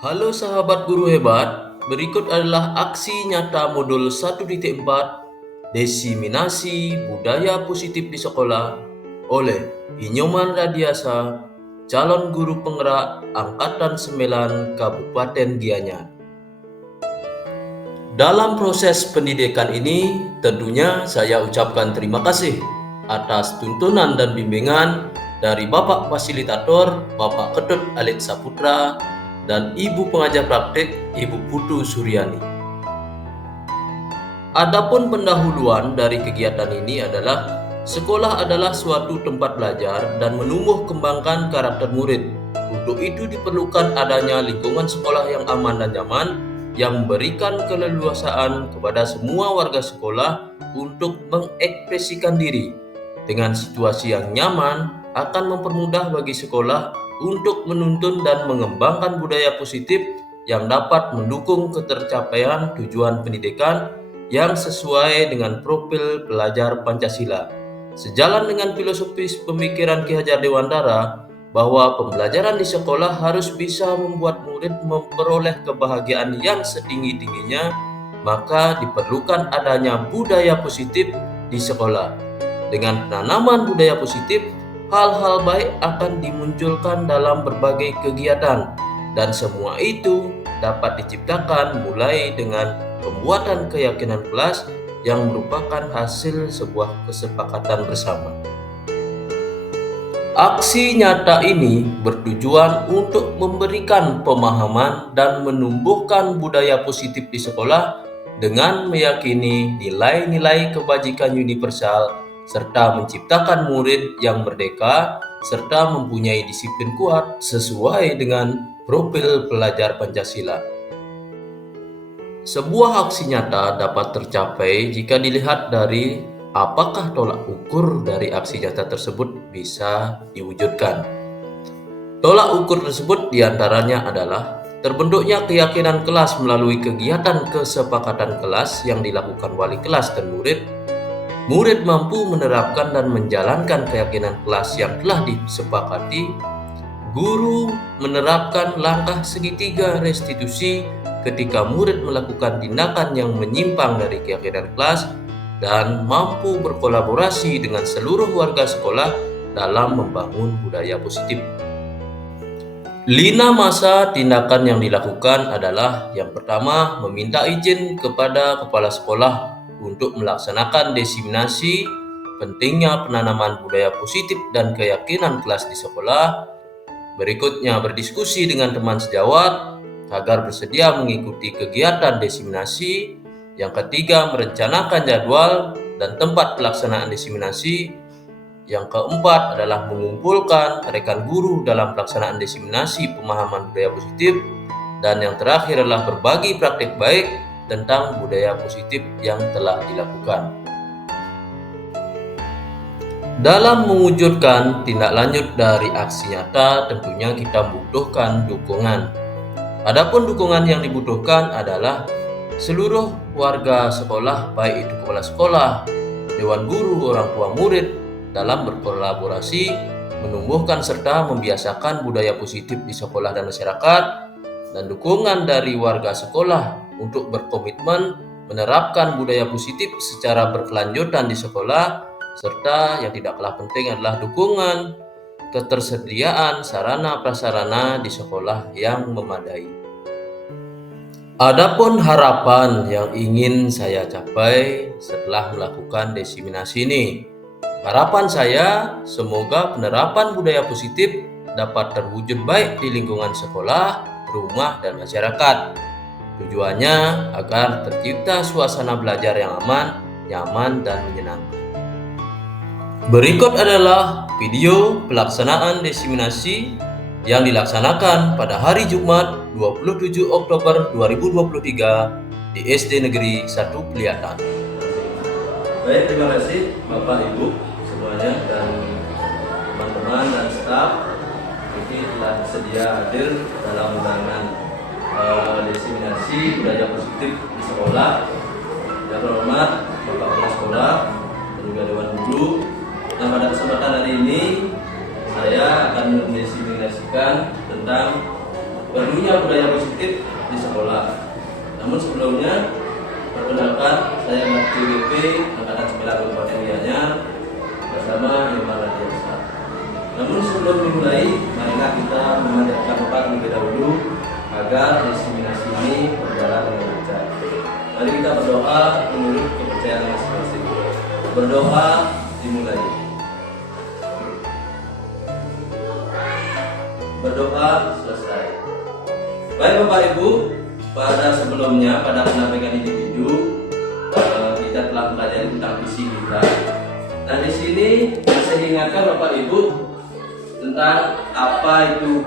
Halo sahabat guru hebat, berikut adalah aksi nyata modul 1.4 Desiminasi Budaya Positif di Sekolah oleh Inyoman Radiasa, calon guru penggerak Angkatan 9 Kabupaten Gianyar. Dalam proses pendidikan ini, tentunya saya ucapkan terima kasih atas tuntunan dan bimbingan dari Bapak Fasilitator, Bapak Ketut Alit Saputra, dan Ibu Pengajar Praktik, Ibu Putu Suryani. Adapun pendahuluan dari kegiatan ini adalah sekolah adalah suatu tempat belajar dan menumbuh kembangkan karakter murid. Untuk itu diperlukan adanya lingkungan sekolah yang aman dan nyaman yang memberikan keleluasaan kepada semua warga sekolah untuk mengekspresikan diri. Dengan situasi yang nyaman akan mempermudah bagi sekolah untuk menuntun dan mengembangkan budaya positif yang dapat mendukung ketercapaian tujuan pendidikan yang sesuai dengan profil pelajar Pancasila. Sejalan dengan filosofis pemikiran Ki Hajar Dewantara bahwa pembelajaran di sekolah harus bisa membuat murid memperoleh kebahagiaan yang setinggi-tingginya, maka diperlukan adanya budaya positif di sekolah. Dengan penanaman budaya positif, hal-hal baik akan dimunculkan dalam berbagai kegiatan, dan semua itu dapat diciptakan mulai dengan pembuatan keyakinan kelas yang merupakan hasil sebuah kesepakatan bersama. Aksi nyata ini bertujuan untuk memberikan pemahaman dan menumbuhkan budaya positif di sekolah dengan meyakini nilai-nilai kebajikan universal serta menciptakan murid yang merdeka serta mempunyai disiplin kuat sesuai dengan profil pelajar Pancasila. Sebuah aksi nyata dapat tercapai jika dilihat dari apakah tolak ukur dari aksi nyata tersebut bisa diwujudkan. Tolak ukur tersebut diantaranya adalah terbentuknya keyakinan kelas melalui kegiatan kesepakatan kelas yang dilakukan wali kelas dan murid. Murid mampu menerapkan dan menjalankan keyakinan kelas yang telah disepakati. Guru menerapkan langkah segitiga restitusi ketika murid melakukan tindakan yang menyimpang dari keyakinan kelas dan mampu berkolaborasi dengan seluruh warga sekolah dalam membangun budaya positif. Lina masa tindakan yang dilakukan adalah yang pertama, meminta izin kepada kepala sekolah untuk melaksanakan desiminasi pentingnya penanaman budaya positif dan keyakinan kelas di sekolah. Berikutnya, berdiskusi dengan teman sejawat agar bersedia mengikuti kegiatan desiminasi. Yang ketiga, merencanakan jadwal dan tempat pelaksanaan desiminasi. Yang keempat adalah mengumpulkan rekan guru dalam pelaksanaan desiminasi pemahaman budaya positif. Dan yang terakhir adalah berbagi praktik baik tentang budaya positif yang telah dilakukan. Dalam mewujudkan tindak lanjut dari aksi nyata, tentunya kita membutuhkan dukungan. Adapun dukungan yang dibutuhkan adalah seluruh warga sekolah, baik itu kepala sekolah, dewan guru, orang tua murid, dalam berkolaborasi menumbuhkan serta membiasakan budaya positif di sekolah dan masyarakat, dan dukungan dari warga sekolah untuk berkomitmen menerapkan budaya positif secara berkelanjutan di sekolah, serta yang tidak kalah penting adalah dukungan ketersediaan sarana prasarana di sekolah yang memadai. Adapun harapan yang ingin saya capai setelah melakukan desiminasi ini, harapan saya semoga penerapan budaya positif dapat terwujud baik di lingkungan sekolah, rumah, dan masyarakat. Tujuannya agar tercipta suasana belajar yang aman, nyaman, dan menyenangkan. Berikut adalah video pelaksanaan desiminasi yang dilaksanakan pada hari Jumat 27 Oktober 2023 di SD Negeri 1 Peliatan. Baik, terima kasih Bapak Ibu semuanya dan teman-teman dan staf ini telah sedia hadir dalam undangan desiminasi budaya positif di sekolah. Yang terhormat Bapak Kepala Sekolah dan juga Dewan Guru. Nah, pada kesempatan hari ini saya akan mendesiminasikan tentang barunya budaya positif di sekolah. Namun sebelumnya, perkenalkan, saya Marti WP Angkatan 9 Kabupaten Gianyar bersama Imam Radiansa. Namun sebelum dimulai, marilah kita memanjatkan Bapak terlebih dahulu agar diseminasi ini berjalan dengan lancar. Mari kita berdoa menurut kepercayaan masing-masing. Berdoa dimulai. Berdoa selesai. Baik Bapak Ibu, pada sebelumnya pada penampilan individu kita telah belajar tentang visi kita. Nah di sini saya ingatkan Bapak Ibu tentang apa itu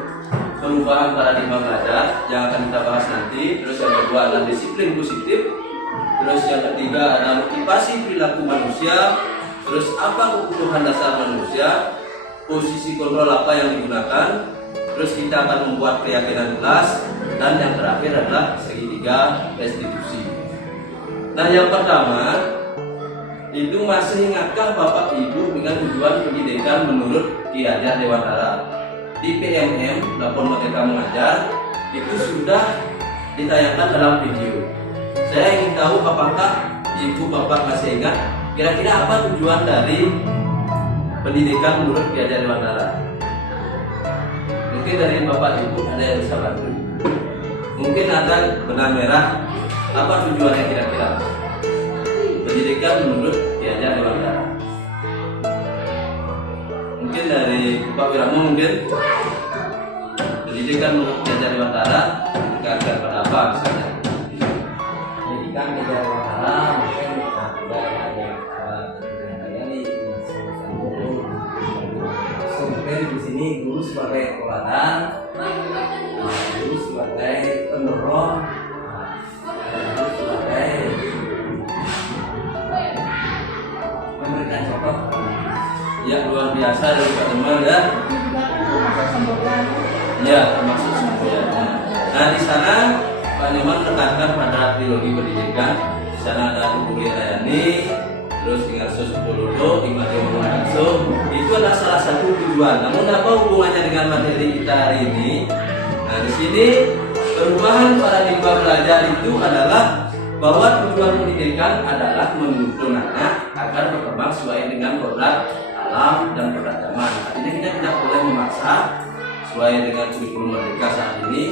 perubahan paradigma belajar yang akan kita bahas nanti. Terus yang kedua adalah disiplin positif. Terus yang ketiga adalah motivasi perilaku manusia. Terus apa kebutuhan dasar manusia, posisi kontrol apa yang digunakan. Terus kita akan membuat keyakinan kelas, dan yang terakhir adalah segitiga restitusi. Nah yang pertama itu masih ingatkah Bapak Ibu dengan tujuan pendidikan menurut Ki Hajar Dewantara? Di PMM Lapor Merdeka Mengajar itu sudah ditayangkan dalam video. Saya ingin tahu apakah Ibu Bapak masih ingat kira-kira apa tujuan dari pendidikan menurut Ki Hajar Dewantara? Mungkin dari Bapak Ibu ada yang bisa bantu. Mungkin ada benang merah, apa tujuannya kira-kira? Pendidikan menurut Ki Hajar Dewantara. Mungkin dari Pak Wiramo, mungkin pendidikan menurut Ki Hajar Dewantara dikatakan pada apa misalnya? Pendidikan Ki Hajar Dewantara mungkin mungkin di sini guru sebagai kekuatan, guru sebagai pendorong, guru sebagai memberikan contoh. Ya luar biasa dari Pak Teman ya. Ya termasuk semboyannya. Nah di sana Pak Nyoman menekankan pada trilogi pendidikan. Di sana ada Bu Rayani, terus dengan Sosipolodo, Imam Langsung. Itu adalah salah satu tujuan. Namun apa hubungannya dengan materi kita hari ini? Nah di sini perubahan paradigma belajar itu adalah bahwa tujuan pendidikan adalah menuntun anak agar berkembang sesuai dengan kodrat alam dan kodrat zaman. Artinya kita tidak boleh memaksa sesuai dengan kurikulum merdeka saat ini.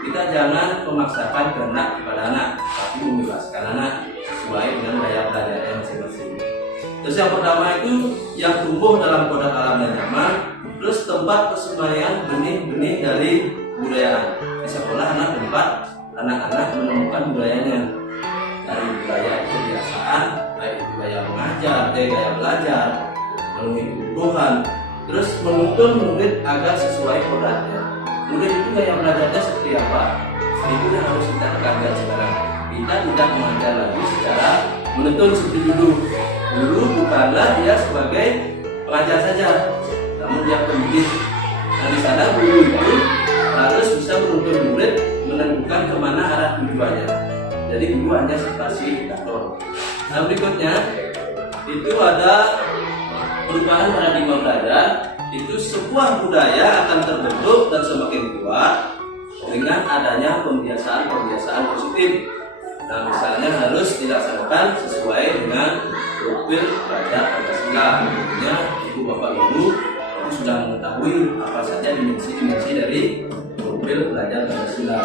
Kita jangan memaksakan kehendak kepada anak, tapi membebaskan anak sesuai dengan gaya belajarnya masing-masing. Terus yang pertama itu yang tumbuh dalam kodrat alam dan zaman. Terus tempat persembahyangan benih-benih dari budayaan. Di sekolah tempat anak-anak menemukan budayanya. Dari budaya kebiasaan, baik itu gaya mengajar, gaya belajar, memenuhi kebutuhan. Terus menuntun murid agar sesuai kodratnya. Murid itu gaya belajarnya seperti apa? Itu yang harus kita tekankan sekarang. Kita tidak mengajar lagi secara menuntun seperti dulu. Dulu bukanlah dia sebagai pengajar saja, namun dia pendidik. Nah di sana guru itu harus bisa menuntun murid menentukan kemana arah tujuannya. Jadi guru hanya fasilitator. Nah berikutnya itu ada perubahan paradigma belajar. Itu sebuah budaya akan terbentuk dan semakin kuat dengan adanya pembiasaan positif. Nah misalnya harus dilaksanakan sesuai dengan profil belajar Pancasila. Tentunya Ibu Bapak Guru itu sudah mengetahui apa saja dimensi-dimensi dari profil belajar Pancasila.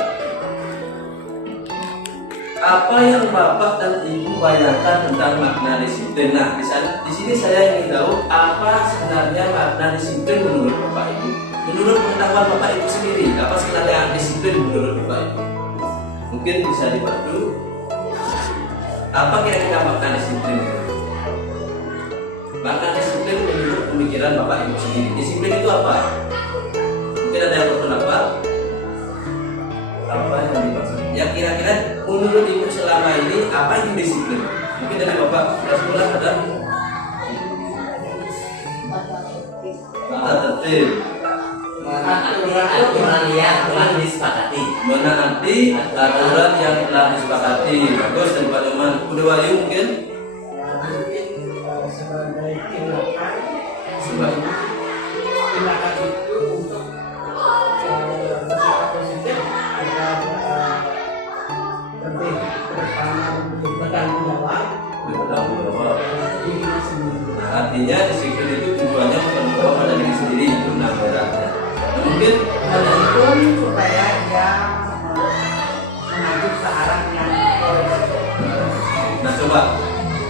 Apa yang Bapak dan Ibu bayangkan tentang makna disiplin? Nah, di sini saya ingin tahu apa sebenarnya makna disiplin menurut Bapak Ibu. Menurut pengetahuan Bapak Ibu sendiri, apa sebenarnya disiplin menurut Bapak Ibu? Mungkin bisa dibantu. Apa kira-kira makna disiplin? Makna disiplin menurut pemikiran Bapak Ibu sendiri. Disiplin itu apa? Mungkin ada yang berpendapat? Apa yang dimaksud? Ya kira-kira menurut Ibu selama ini apa itu disiplin? Mungkin dari Bapak sudah sekolah ada tata tertib, aturan yang telah disepakati. menaati aturan yang telah disepakati. Bagus dari Pak Nyoman. Udah Wahyu mungkin? Sebagai tindakan Sebagai itu untuk bersifat positif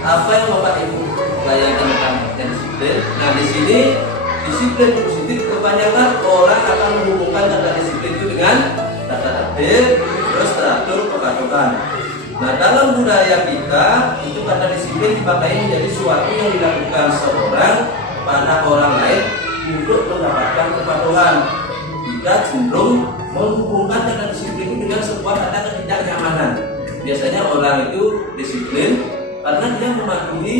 apa yang Bapak Ibu bayangkan tentang disiplin? Nah, di sini disiplin positif kebanyakan orang akan menghubungkan kata disiplin itu dengan tata tertib, terus teratur, kepatuhan. Nah, dalam budaya kita itu kata disiplin dipakai menjadi sesuatu yang dilakukan seorang pada orang lain untuk mendapatkan kepatuhan. Kita cenderung menghubungkan kata disiplin itu dengan sebuah kata ketidaknyamanan. Biasanya orang itu disiplin karena dia mematuhi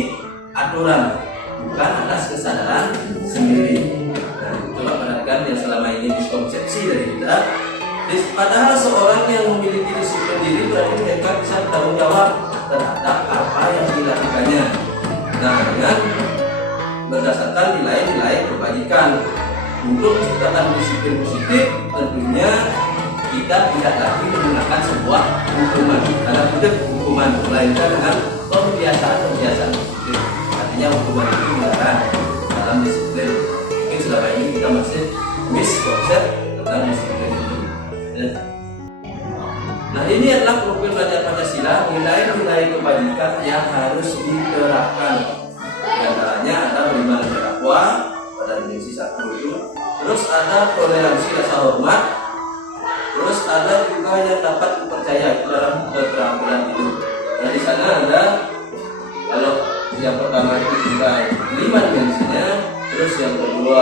aturan, bukan atas kesadaran sendiri. Nah, coba perhatikan yang selama ini miskonsepsi dari kita. Padahal seorang yang memiliki disiplin diri berarti mereka bisa bertanggung jawab terhadap apa yang dilakukannya. Nah, dengan berdasarkan nilai-nilai kebajikan. Untuk menciptakan disiplin positif, tentunya kita tidak lagi menggunakan sebuah hukuman, karena bentuk hukuman, melainkan dengan kebiasaan positif. Artinya hukuman itu dilarang dalam disiplin. Mungkin selama ini kita masih miskonsep tentang disiplin itu. Nah, ini adalah profil belajar Pancasila, nilai-nilai kebajikan yang harus diterapkan. Di antaranya ada beriman bertakwa pada dimensi 1 itu, terus ada toleransi rasa hormat, terus ada juga yang dapat dipercaya itu dalam keterampilan hidup. Nah, di sana ada, kalau yang pertama itu juga 5 dimensinya, terus yang kedua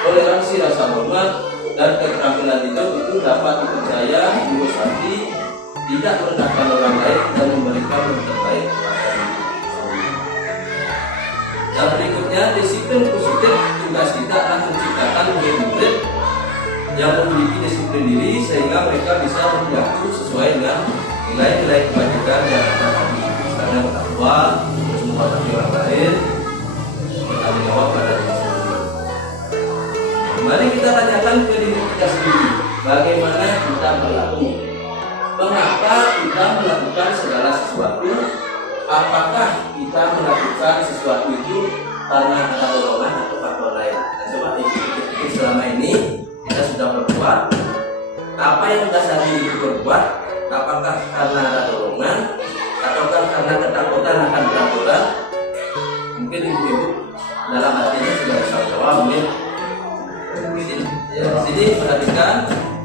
toleransi rasa hormat dan keterampilan hidup itu dapat dipercaya, dihormati, tidak merendahkan orang lain dan memberikan yang terbaik kepada diri. Yang berikutnya, disiplin positif. Tugas kita akan menciptakan murid-murid yang memiliki disiplin diri sehingga mereka bisa berlaku sesuai dengan nilai-nilai kebajikan yang ada tadi. Misalnya bertakwa, terus menghormati orang lain, bertanggung jawab pada diri sendiri. Mari kita tanyakan ke diri kita sendiri, bagaimana kita berlaku? Mengapa kita melakukan segala sesuatu? Apakah kita melakukan sesuatu itu karena ada dorongan atau faktor lain? Nah, coba pikir selama ini kita sudah berbuat. Apa yang dasarnya itu berbuat? Apakah karena ada dorongan ataukah karena ketakutan akan peraturan? Mungkin ibu-ibu dalam hatinya sudah bisa jawab. Mungkin di sini perhatikan,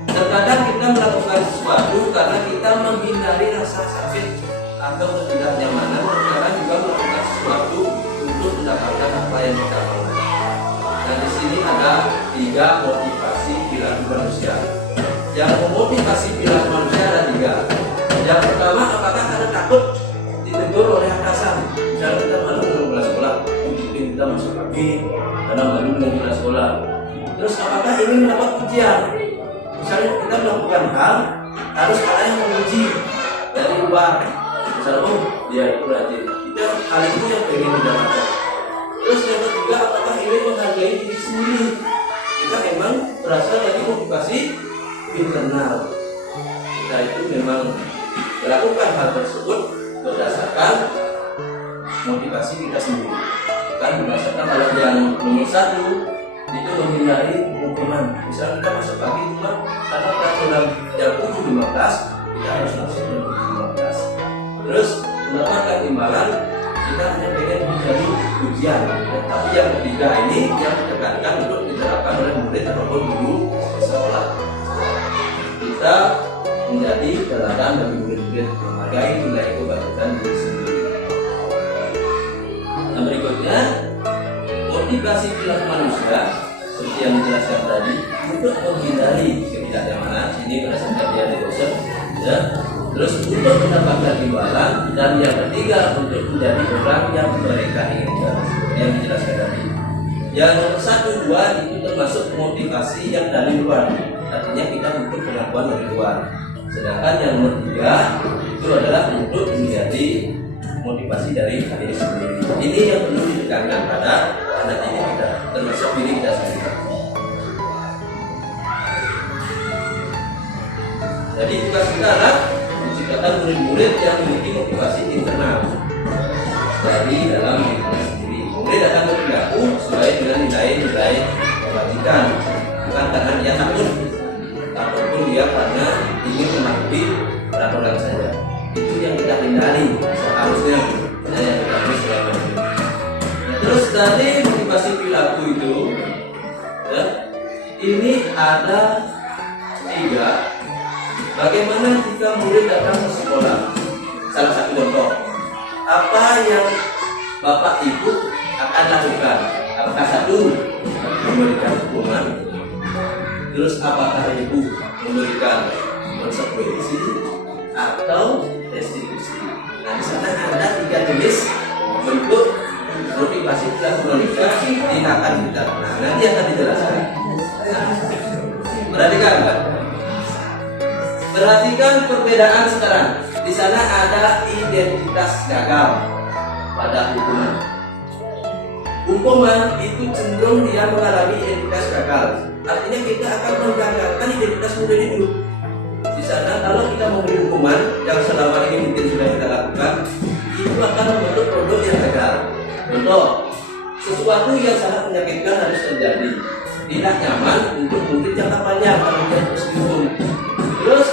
terkadang kita melakukan sesuatu karena kita menghindari rasa sakit atau ketidaknyamanan, karena juga melakukan sesuatu untuk mendapatkan apa yang kita mau. Nah, di sini ada 3 motivasi perilaku manusia. Yang memotivasi perilaku manusia ada 3. Yang pertama, apakah karena takut ditegur oleh atasan? Misalnya kita malu dengan sekolah, mungkin kita masuk pagi karena malu dengan sekolah. Terus apakah ingin mendapat pujian? Misalnya kita melakukan hal, harus ada yang memuji dari luar. Misalnya, oh dia itu rajin, kita hal itu yang ingin mendapatkan. Terus yang ketiga, apakah ingin menghargai diri sendiri? Kita memang berasal dari motivasi internal. Kita itu memang melakukan hal tersebut berdasarkan motivasi kita sendiri, bukan berdasarkan kalau yang nomor 1 itu menghindari hukuman. Misalnya kita masuk pagi cuma karena peraturan jam 7.15 kita harus masuk jam 7.15. Terus mendapatkan imbalan, kita hanya pengen menjadi ujian. Tapi yang ketiga ini yang ditekankan untuk diterapkan oleh murid ataupun guru sekolah. Kita menjadi teladan bagi murid-murid, menghargai nilai kebajikan diri sendiri. Yang berikutnya, motivasi perilaku manusia seperti yang dijelaskan tadi untuk menghindari ketidaknyamanan. Ini berdasarkan dia di dosen, ya. Terus untuk mendapatkan imbalan, dan yang ketiga untuk menjadi orang yang mereka inginkan, seperti yang dijelaskan tadi. Yang nomor 1, 2 itu termasuk motivasi yang dari luar, artinya kita butuh pengakuan dari luar. Sedangkan yang nomor 3 itu adalah untuk menjadi motivasi dari diri sendiri. Ini yang perlu ditekankan pada anak ini kita, termasuk diri kita sendiri. Jadi tugas kita adalah menciptakan murid-murid yang memiliki motivasi internal dari dalam diri kita sendiri. Murid akan berperilaku sesuai dengan nilai-nilai kebajikan, bukan karena dia takut ataupun dia karena ingin mematuhi peraturan saja. Itu yang kita hindari seharusnya, yang kita ada 3. Bagaimana jika murid datang ke sekolah? Salah satu contoh. Apa yang Bapak Ibu akan lakukan? Apakah 1, memberikan hukuman? Terus apakah Ibu memberikan konsekuensi atau restitusi? Nah, di sana ada 3 jenis bentuk motivasi tindakan kita. Nah, nanti akan dijelaskan. Perhatikan perbedaan sekarang. Di sana ada identitas gagal pada hukuman. Hukuman itu cenderung dia mengalami identitas gagal. Artinya kita akan menggagalkan identitas murid itu. Di sana kalau kita memberi hukuman yang selama ini mungkin sudah kita lakukan, itu akan membentuk produk yang gagal. Contoh, sesuatu yang sangat menyakitkan harus terjadi. Tidak nyaman untuk murid jangka panjang kalau dia terus dihukum. Terus,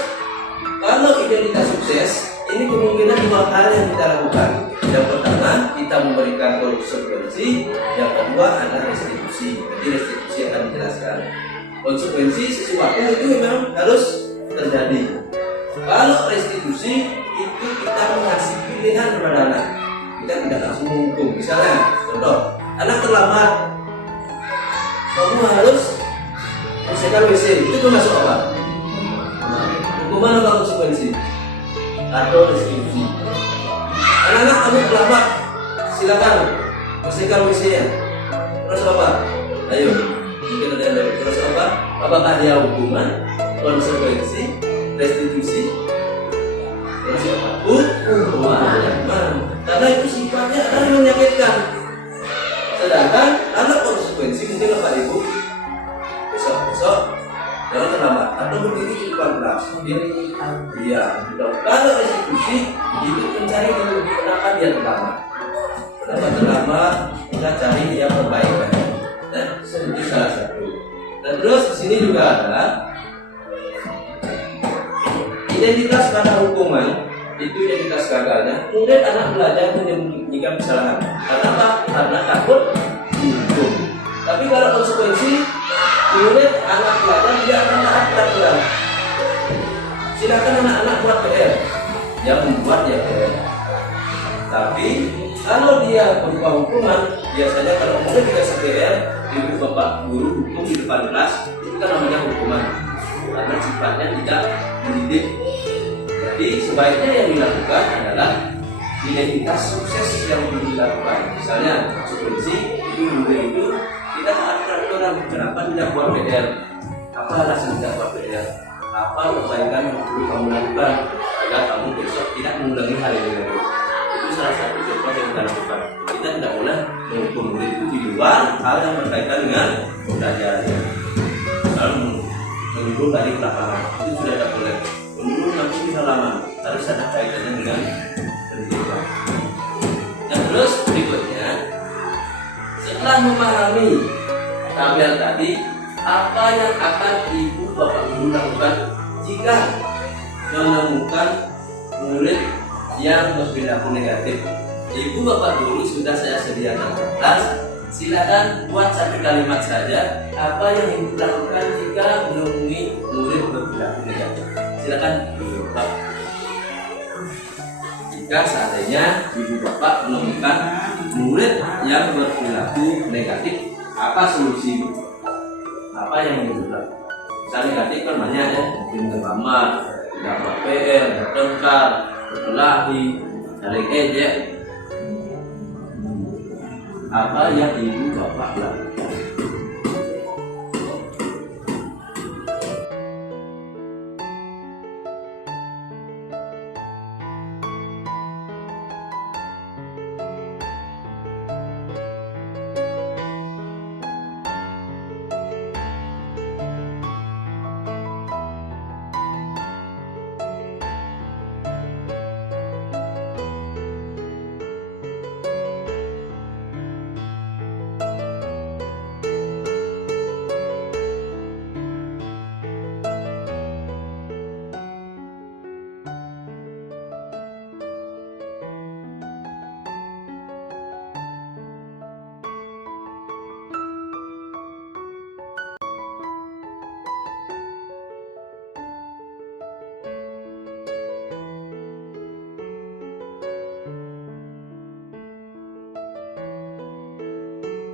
kalau identitas sukses, ini kemungkinan 2 hal yang kita lakukan. Yang pertama, kita memberikan konsekuensi. Yang kedua adalah restitusi. Jadi restitusi akan dijelaskan. Konsekuensi sesuatu itu memang harus terjadi. Kalau restitusi itu kita mengasih pilihan kepada anak. Kita tidak langsung menghukum. Misalnya, contoh, anak terlambat, kamu harus bersihkan WC. Itu termasuk apa? Hukuman atau konsekuensi? Atau restitusi? Anak-anak kamu terlambat, silakan bersihkan WC-nya. Terus apa? Ayo, mungkin ada yang dari terus apa? Apakah dia hukuman, konsekuensi, restitusi? Terus apa? Hukuman. Karena itu sifatnya adalah yang menyakitkan. Sedangkan kalau konsekuensi mungkin Bapak Ibu besok jangan terlambat atau berdiri di depan kelas. Iya. Kalau restitusi itu mencari kenapa dia terlambat. Kenapa terlambat? Kita cari dia perbaikan. Nah, itu salah satu. Dan terus di sini juga ada identitas pada hukuman. Itu identitas gagalnya. Kemudian anak belajar menyembunyikan kesalahan. Karena apa? Karena takut dihukum. Tapi kalau konsekuensi, kemudian anak belajar dia akan taat peraturan. Silakan anak-anak buat PR. Dia membuat ya PR. Tapi kalau dia berupa hukuman, biasanya kalau murid dikasih PR, ibu bapak guru hukum di depan kelas, itu kan namanya hukuman. Karena sifatnya tidak mendidik. Jadi sebaiknya yang dilakukan adalah identitas sukses yang dilakukan. Misalnya konsekuensi itu murid itu kita taat peraturan. Kenapa tidak buat PR? Apa alasan tidak buat PR? Apa perbaikan yang perlu kamu lakukan agar kamu besok tidak mengulangi hal ini lagi? Itu salah satu contoh yang kita lakukan. Kita tidak boleh menghukum murid itu di luar hal yang berkaitan dengan pembelajaran. Lalu menurut dari lapangan itu sudah tidak boleh. Menurut nanti di halaman harus ada kaitannya dengan pendidikan. Dan terus berikutnya, setelah memahami tabel tadi, apa yang akan ibu bapak guru lakukan jika menemukan murid yang berperilaku negatif? Ibu bapak guru sudah saya sediakan kertas. Silakan buat satu kalimat saja apa yang ibu lakukan jika menemui murid berperilaku negatif. Silakan ibu bapak. Jika seandainya ibu bapak menemukan murid yang berperilaku negatif, apa solusi ibu? Apa yang ibu lakukan? Misalnya negatif kan banyak ya, mungkin terlambat, tidak buat PR, bertengkar, berkelahi, saling ejek. Apa yang ibu bapak lakukan?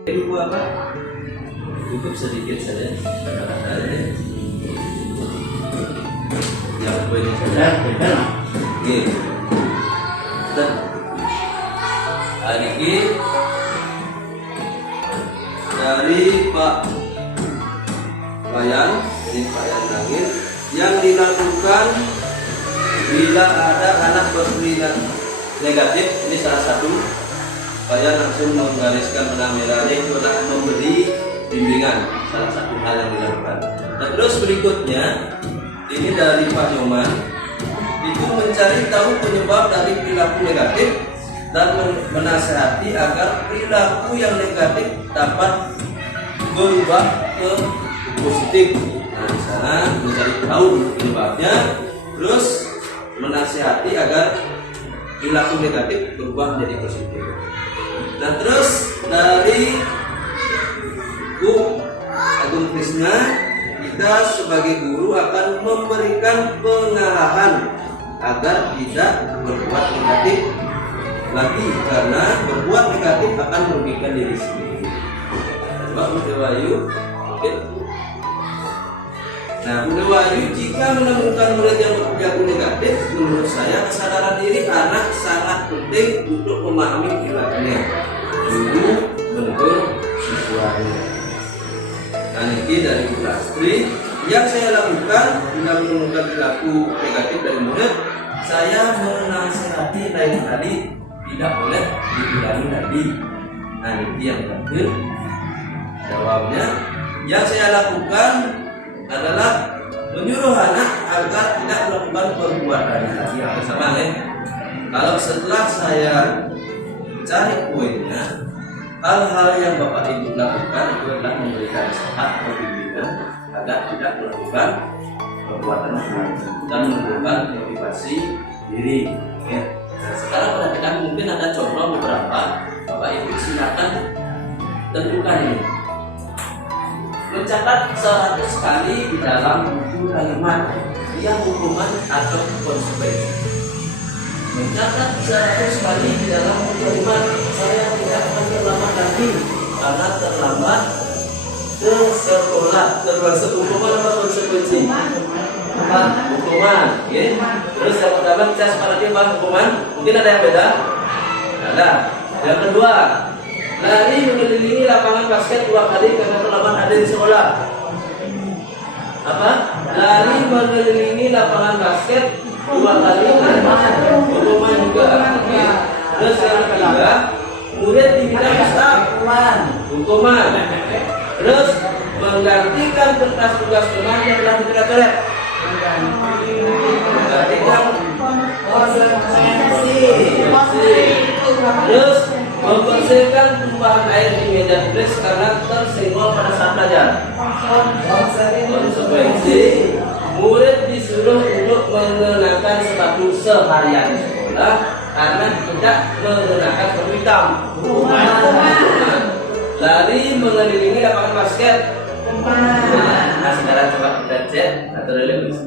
Ibu apa? Cukup sedikit saja. Yang ini saja. Oke. Dan ini dari Pak Bayan, ini Pak Yan Langit, yang dilakukan bila ada anak berperilaku negatif. Ini salah satu. Saya langsung menggariskan benang merahnya itu adalah memberi bimbingan, salah satu hal yang dilakukan. Nah, terus berikutnya ini dari Pak Nyoman, itu mencari tahu penyebab dari perilaku negatif dan menasihati agar perilaku yang negatif dapat berubah ke positif. Nah, di sana mencari tahu penyebabnya, terus menasihati agar perilaku negatif berubah menjadi positif. Nah, terus dari Bu Agung Krisna, kita sebagai guru akan memberikan pengarahan agar tidak berbuat negatif lagi, karena berbuat negatif akan merugikan diri sendiri. Coba Bu Dewayu. Oke. Nah, Bu Dewayu, jika menemukan murid yang berperilaku negatif, menurut saya kesadaran diri anak sangat penting untuk memahami perilakunya. Guru menegur siswanya. Nah, ini dari Bu Lastri. Yang saya lakukan bila menemukan perilaku negatif dari murid, saya menasihati lain kali tidak boleh diulangi lagi. Nah, ini yang terakhir jawabnya. Yang saya lakukan adalah menyuruh anak agar tidak melakukan perbuatan lagi yang sama, ya. Kalau setelah saya cari poinnya, hal-hal yang Bapak Ibu lakukan itu adalah memberikan nasihat atau bimbingan agar tidak melakukan perbuatan dan menunjukkan motivasi diri. Ya. Nah, sekarang perhatikan, mungkin ada contoh beberapa. Bapak Ibu silakan tentukan ini. Mencatat 100 kali di dalam buku kalimat yang hukuman atau konsekuensi. Mencatat 100 kali di dalam buku kalimat, saya tidak akan terlambat lagi karena terlambat ke sekolah. Termasuk hukuman atau konsekuensi? Hukuman, ya. Terus yang pertama kita sepakati apa? Hukuman. Mungkin ada yang beda? Ada. Yang kedua, lari mengelilingi lapangan basket 2 kali karena terlambat ada di sekolah. Apa? Lari mengelilingi lapangan basket 2 kali hukuman juga. Oke. Terus yang ketiga, murid diminta ustaz, hukuman. Terus menggantikan kertas tugas teman yang telah dicoret. Menggantikan konsekuensi. Terus membersihkan tumpahan air di meja tulis karena tersenggol pada saat belajar. Konsekuensi, murid disuruh untuk mengenakan sepatu seharian di sekolah karena tidak mengenakan sepatu hitam. Lari mengelilingi lapangan basket. Nah, sekarang coba kita cek atau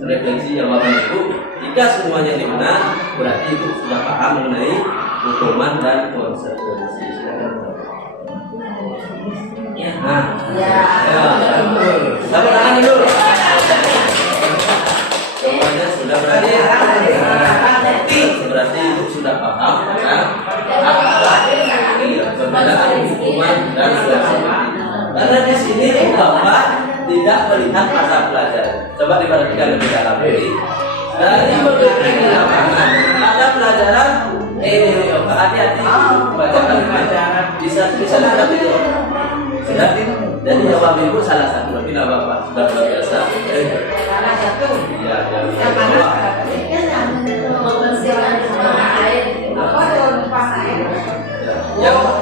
refleksi jawaban Ibu. Jika semuanya benar, berarti Ibu sudah paham mengenai hukuman dan konsekuensi. Nah, tepuk tangan dulu. Jawabannya sudah berarti Ibu sudah paham tentang perbedaan hukuman dan konsekuensi. Karena di sini Bapak tidak melihat mata pelajaran. Coba diperhatikan lebih dalam lagi. Dari beberapa lapangan ada pelajaran hati-hati baca kalimat bisa ada video. Sudah, jadi jawab Ibu salah satu, tapi tidak apa-apa, sudah luar biasa. Salah satu. Iya, Yang mana? Membersihkan tumpahan air. Apa tumpahan air?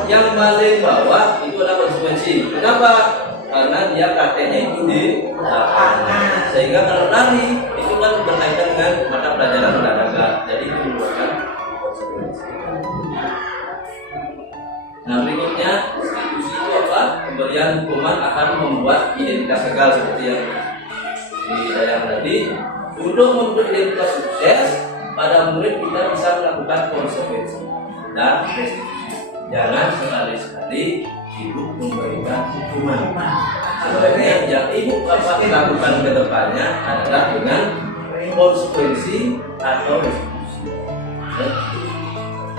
Yang paling bawah itu adalah konsekuensi. Kenapa? Karena dia prakteknya itu di lapangan. Sehingga kalau lari itu kan berkaitan dengan mata pelajaran olahraga. Jadi itu merupakan konsekuensi. Nah, berikutnya institusi itu apa? Pemberian hukuman akan membuat identitas gagal seperti yang di dalam tadi. Untuk membentuk identitas sukses pada murid kita bisa melakukan konsekuensi dan restitusi. Jangan sekali-sekali ibu memberikan hukuman. Sebenarnya yang ibu bapak lakukan ke depannya adalah dengan konsekuensi atau restitusi.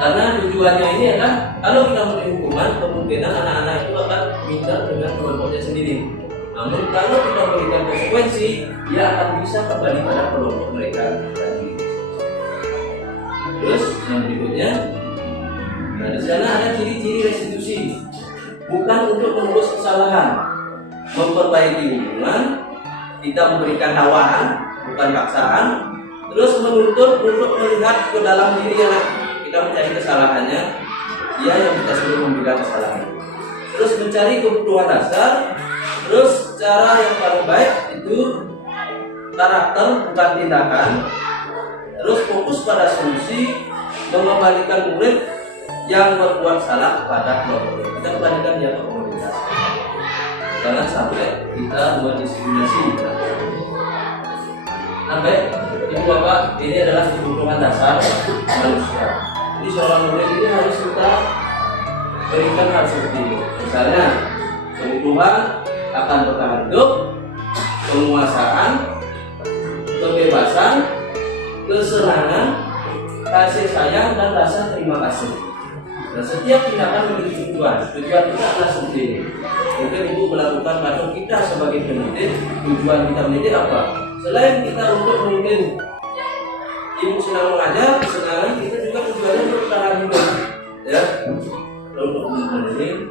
Karena tujuannya ini adalah kalau kita memberi hukuman, kemungkinan anak-anak itu akan minta dengan kelompoknya sendiri. Namun kalau kita berikan konsekuensi, dia akan bisa kembali pada kelompok mereka tadi. Terus yang berikutnya, nah di sana ada ciri-ciri restitusi, bukan untuk menebus kesalahan, memperbaiki hubungan, kita memberikan tawaran, bukan paksaan, terus menuntut untuk melihat ke dalam diri anak, kita mencari kesalahannya, dia yang kita suruh memberikan kesalahan, terus mencari kebutuhan dasar, terus cara yang paling baik itu karakter bukan tindakan, terus fokus pada solusi, mengembalikan murid yang berbuat salah kepada kelompok. Kita kembalikan dia ke komunitas. Jangan sampai kita mendiskriminasi. Sampai ibu bapak, ini adalah kebutuhan dasar manusia. Jadi seorang murid ini harus kita berikan hal seperti ini. Misalnya kebutuhan akan bertahan hidup, penguasaan, kebebasan, kesenangan, kasih sayang, dan rasa terima kasih. Dan setiap tindakan memiliki tujuan. Tujuan kita adalah seperti ini. Mungkin ibu melakukan atau kita sebagai pendidik, tujuan kita mendidik apa? Selain kita untuk mungkin ibu senang mengajar, kesenangan kita juga tujuannya untuk bertahan hidup, ya, untuk mendidik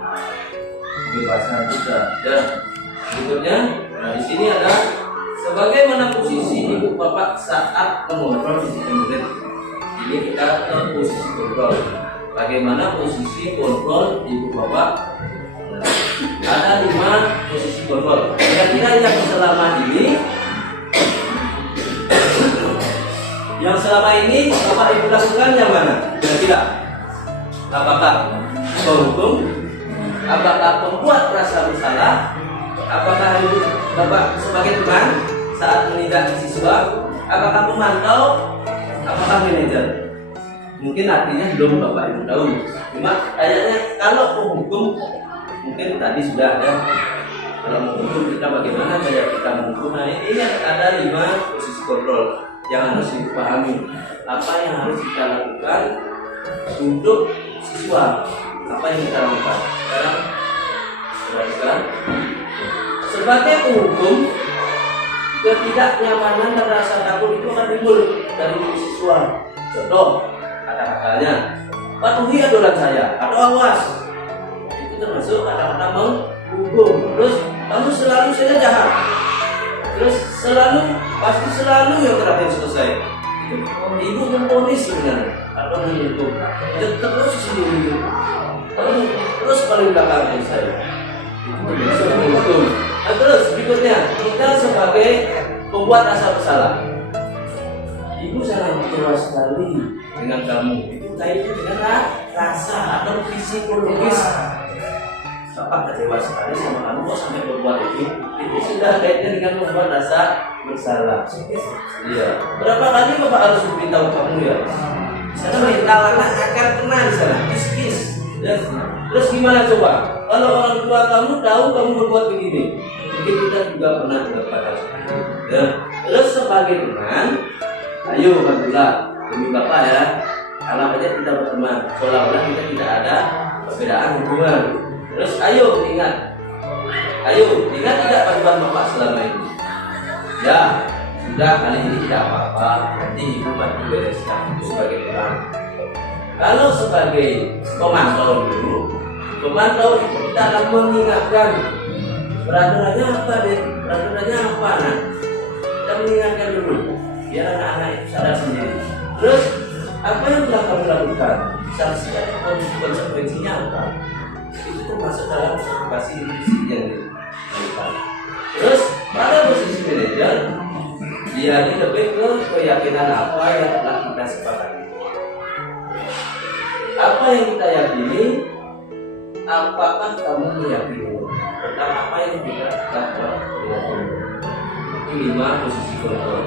kebebasan kita. Dan berikutnya, nah di sini ada sebagaimana posisi ibu bapak saat mengontrol sisi murid. Ini kita ke posisi kontrol. Bagaimana posisi kontrol ibu bapak? Ada 5 posisi kontrol. Kira-kira yang selama ini bapak ibu lakukan yang mana? Kira-kira apakah menghukum? Apakah membuat rasa bersalah? Apakah ibu bapak sebagai teman saat menindak siswa? Apakah memantau? Apakah manajer? Mungkin artinya belum bapak ibu tahu. Cuma kayaknya kalau menghukum mungkin tadi sudah ya. Kalau menghukum kita bagaimana cara kita menghukum? Nah ini ada 5 posisi kontrol yang harus dipahami. Apa yang harus kita lakukan untuk siswa? Apa yang kita lakukan? Sekarang perhatikan. Sebagai penghukum, ketidaknyamanan dan rasa takut itu akan timbul dari siswa. Contoh, kata-katanya, patuhi aturan saya atau awas. Itu termasuk kata-kata menghukum. Terus kamu selalu saja jahat. Terus pasti selalu yang terakhir selesai. Itu ibu memponis sebenarnya atau menghukum. Terus sendiri. Terus paling belakang saya. Itu termasuk menghukum. Nah, terus berikutnya kita sebagai pembuat rasa bersalah. Ibu sangat kecewa sekali dengan kamu. Itu kaitannya dengan rasa atau psikologis. Bapak kecewa sekali sama kamu kok sampai berbuat itu. Itu sudah kaitannya dengan membuat rasa bersalah. Iya. Berapa kali bapak harus beritahu kamu ya? Sana mental anak akan kena di sana. Kis. Terus gimana coba? Kalau orang tua kamu tahu kamu berbuat begini, mungkin kita juga pernah berbuat seperti itu. Terus sebagai teman, ayo bantulah demi bapak ya. Kalau aja kita berteman, seolah-olah kita tidak ada perbedaan hubungan. Terus ayo ingat tidak bantuan bapak selama ini. Ya sudah, kali ini tidak apa-apa. Nanti ibu bantu bereskan itu sebagai teman. Kalau sebagai pemantau dulu, pemantau itu kita akan mengingatkan peraturannya apa deh, peraturannya apa nah. Kita mengingatkan dulu, biar anak-anak itu sadar sendiri. Terus apa yang telah kami lakukan, sanksi dan konsekuensinya apa? Itu termasuk dalam observasi yang dilakukan. Terus pada posisi manajer, dia ini lebih ke keyakinan apa yang telah kita sepakati. Apa yang kita yakini, apakah kamu meyakini tentang apa yang kita lakukan? Ini 5 posisi kontrol.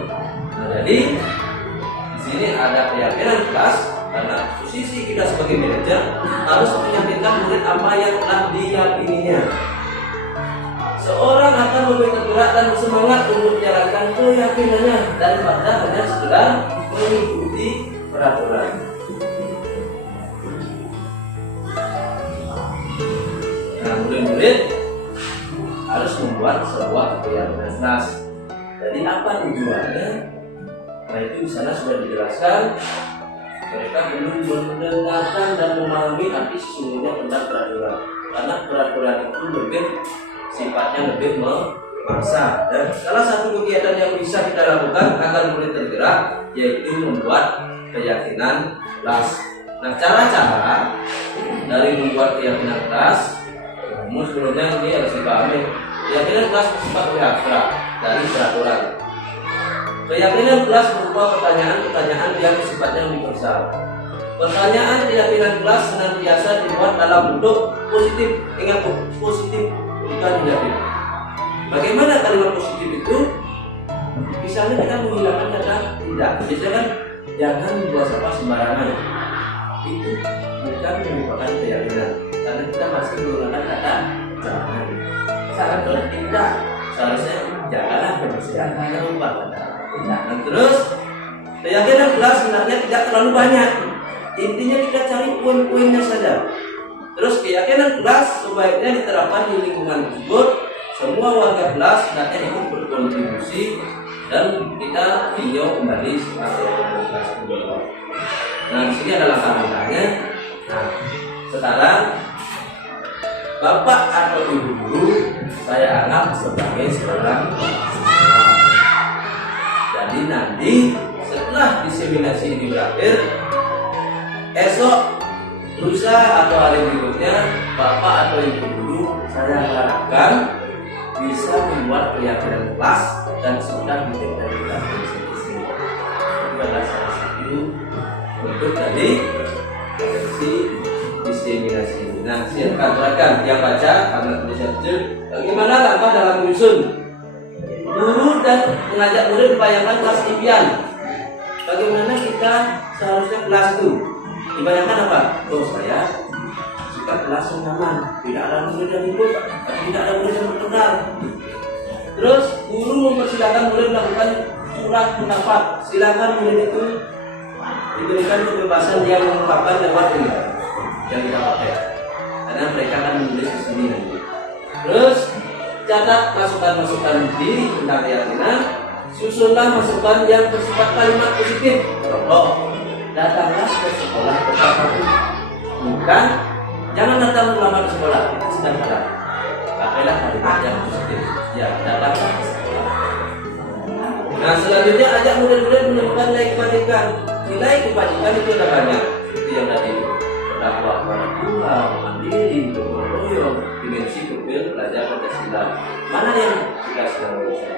Nah, jadi di sini ada keyakinan kelas, Karena posisi kita sebagai manajer harus meyakinkan murid apa yang telah diyakininya. Seorang akan lebih tergerak dan semangat untuk menjalankan keyakinannya daripada hanya sekedar mengikuti peraturan. Nah, murid-murid harus membuat sebuah keyakinan kelas. Jadi apa tujuannya? Nah, itu di sana sudah dijelaskan. Mereka belum mendengarkan dan memahami arti sesungguhnya tentang peraturan. Karena peraturan itu sifatnya lebih memaksa. Dan salah satu kegiatan yang bisa kita lakukan agar murid tergerak yaitu membuat keyakinan kelas. Nah, cara-cara dari membuat keyakinan kelas, sebelumnya ini harus dipahami. Keyakinan kelas bersifat abstrak dari peraturan. Keyakinan kelas berupa pertanyaan-pertanyaan yang sifatnya universal. Pertanyaan keyakinan kelas senantiasa dibuat dalam bentuk positif. Ingat, positif bukan negatif. Bagaimana kalimat positif itu? Misalnya kita menghilangkan kata tidak. Biasanya kan jangan buat apa sembarangan. Itu bukan merupakan keyakinan. Karena kita masih menggunakan kata jangan. Saat tidak, seharusnya janganlah jangan lupa kata. Nah, terus keyakinan kelas sebenarnya tidak terlalu banyak. Intinya kita cari poin-poinnya saja. Terus keyakinan kelas sebaiknya diterapkan di lingkungan tersebut. Semua warga kelas hendaknya ikut berkontribusi dan kita tinjau kembali sebagai kelas kedua. Nah, di sini ada langkah-langkahnya. Nah, sekarang Bapak atau Ibu guru saya anggap sebagai seorang siswa. Jadi nanti setelah diseminasi ini berakhir, esok, lusa atau hari berikutnya, Bapak atau Ibu guru saya harapkan bisa membuat keyakinan kelas dan sudah menjadi sisi. Itu adalah salah satu bentuk dari potensi diseminasi. Nah, silakan yang baca karena tulisan kecil. Bagaimana langkah dalam menyusun? Guru dan mengajak murid membayangkan kelas impian. Bagaimana kita seharusnya kelas itu? Dibayangkan apa? Oh, saya suka kelas yang nyaman, tidak ada murid yang ikut, tidak ada murid yang berdengar. Terus guru mempersilakan murid melakukan surat pendapat. Silakan murid itu diberikan kebebasan yang mengungkapkan lewat ini yang kita pakai. Karena mereka akan menulis di sini nanti. Terus catat masukan-masukan diri tentang keyakinan. Susunlah masukan yang bersifat kalimat positif. Contoh, datanglah ke sekolah tetap waktu. Bukan, jangan datang lama ke sekolah. Itu sedang salah. Pakailah kalimat yang positif. Ya, datanglah ke sekolah. Nah, selanjutnya ajak murid-murid menemukan nilai kebajikan. Nilai kebajikan itu ada banyak. Seperti yang tadi itu. Berdakwah kepada Tuhan, mandiri, gotong royong, dimensi kepil, belajar Pancasila. Mana yang kita sedang berusaha?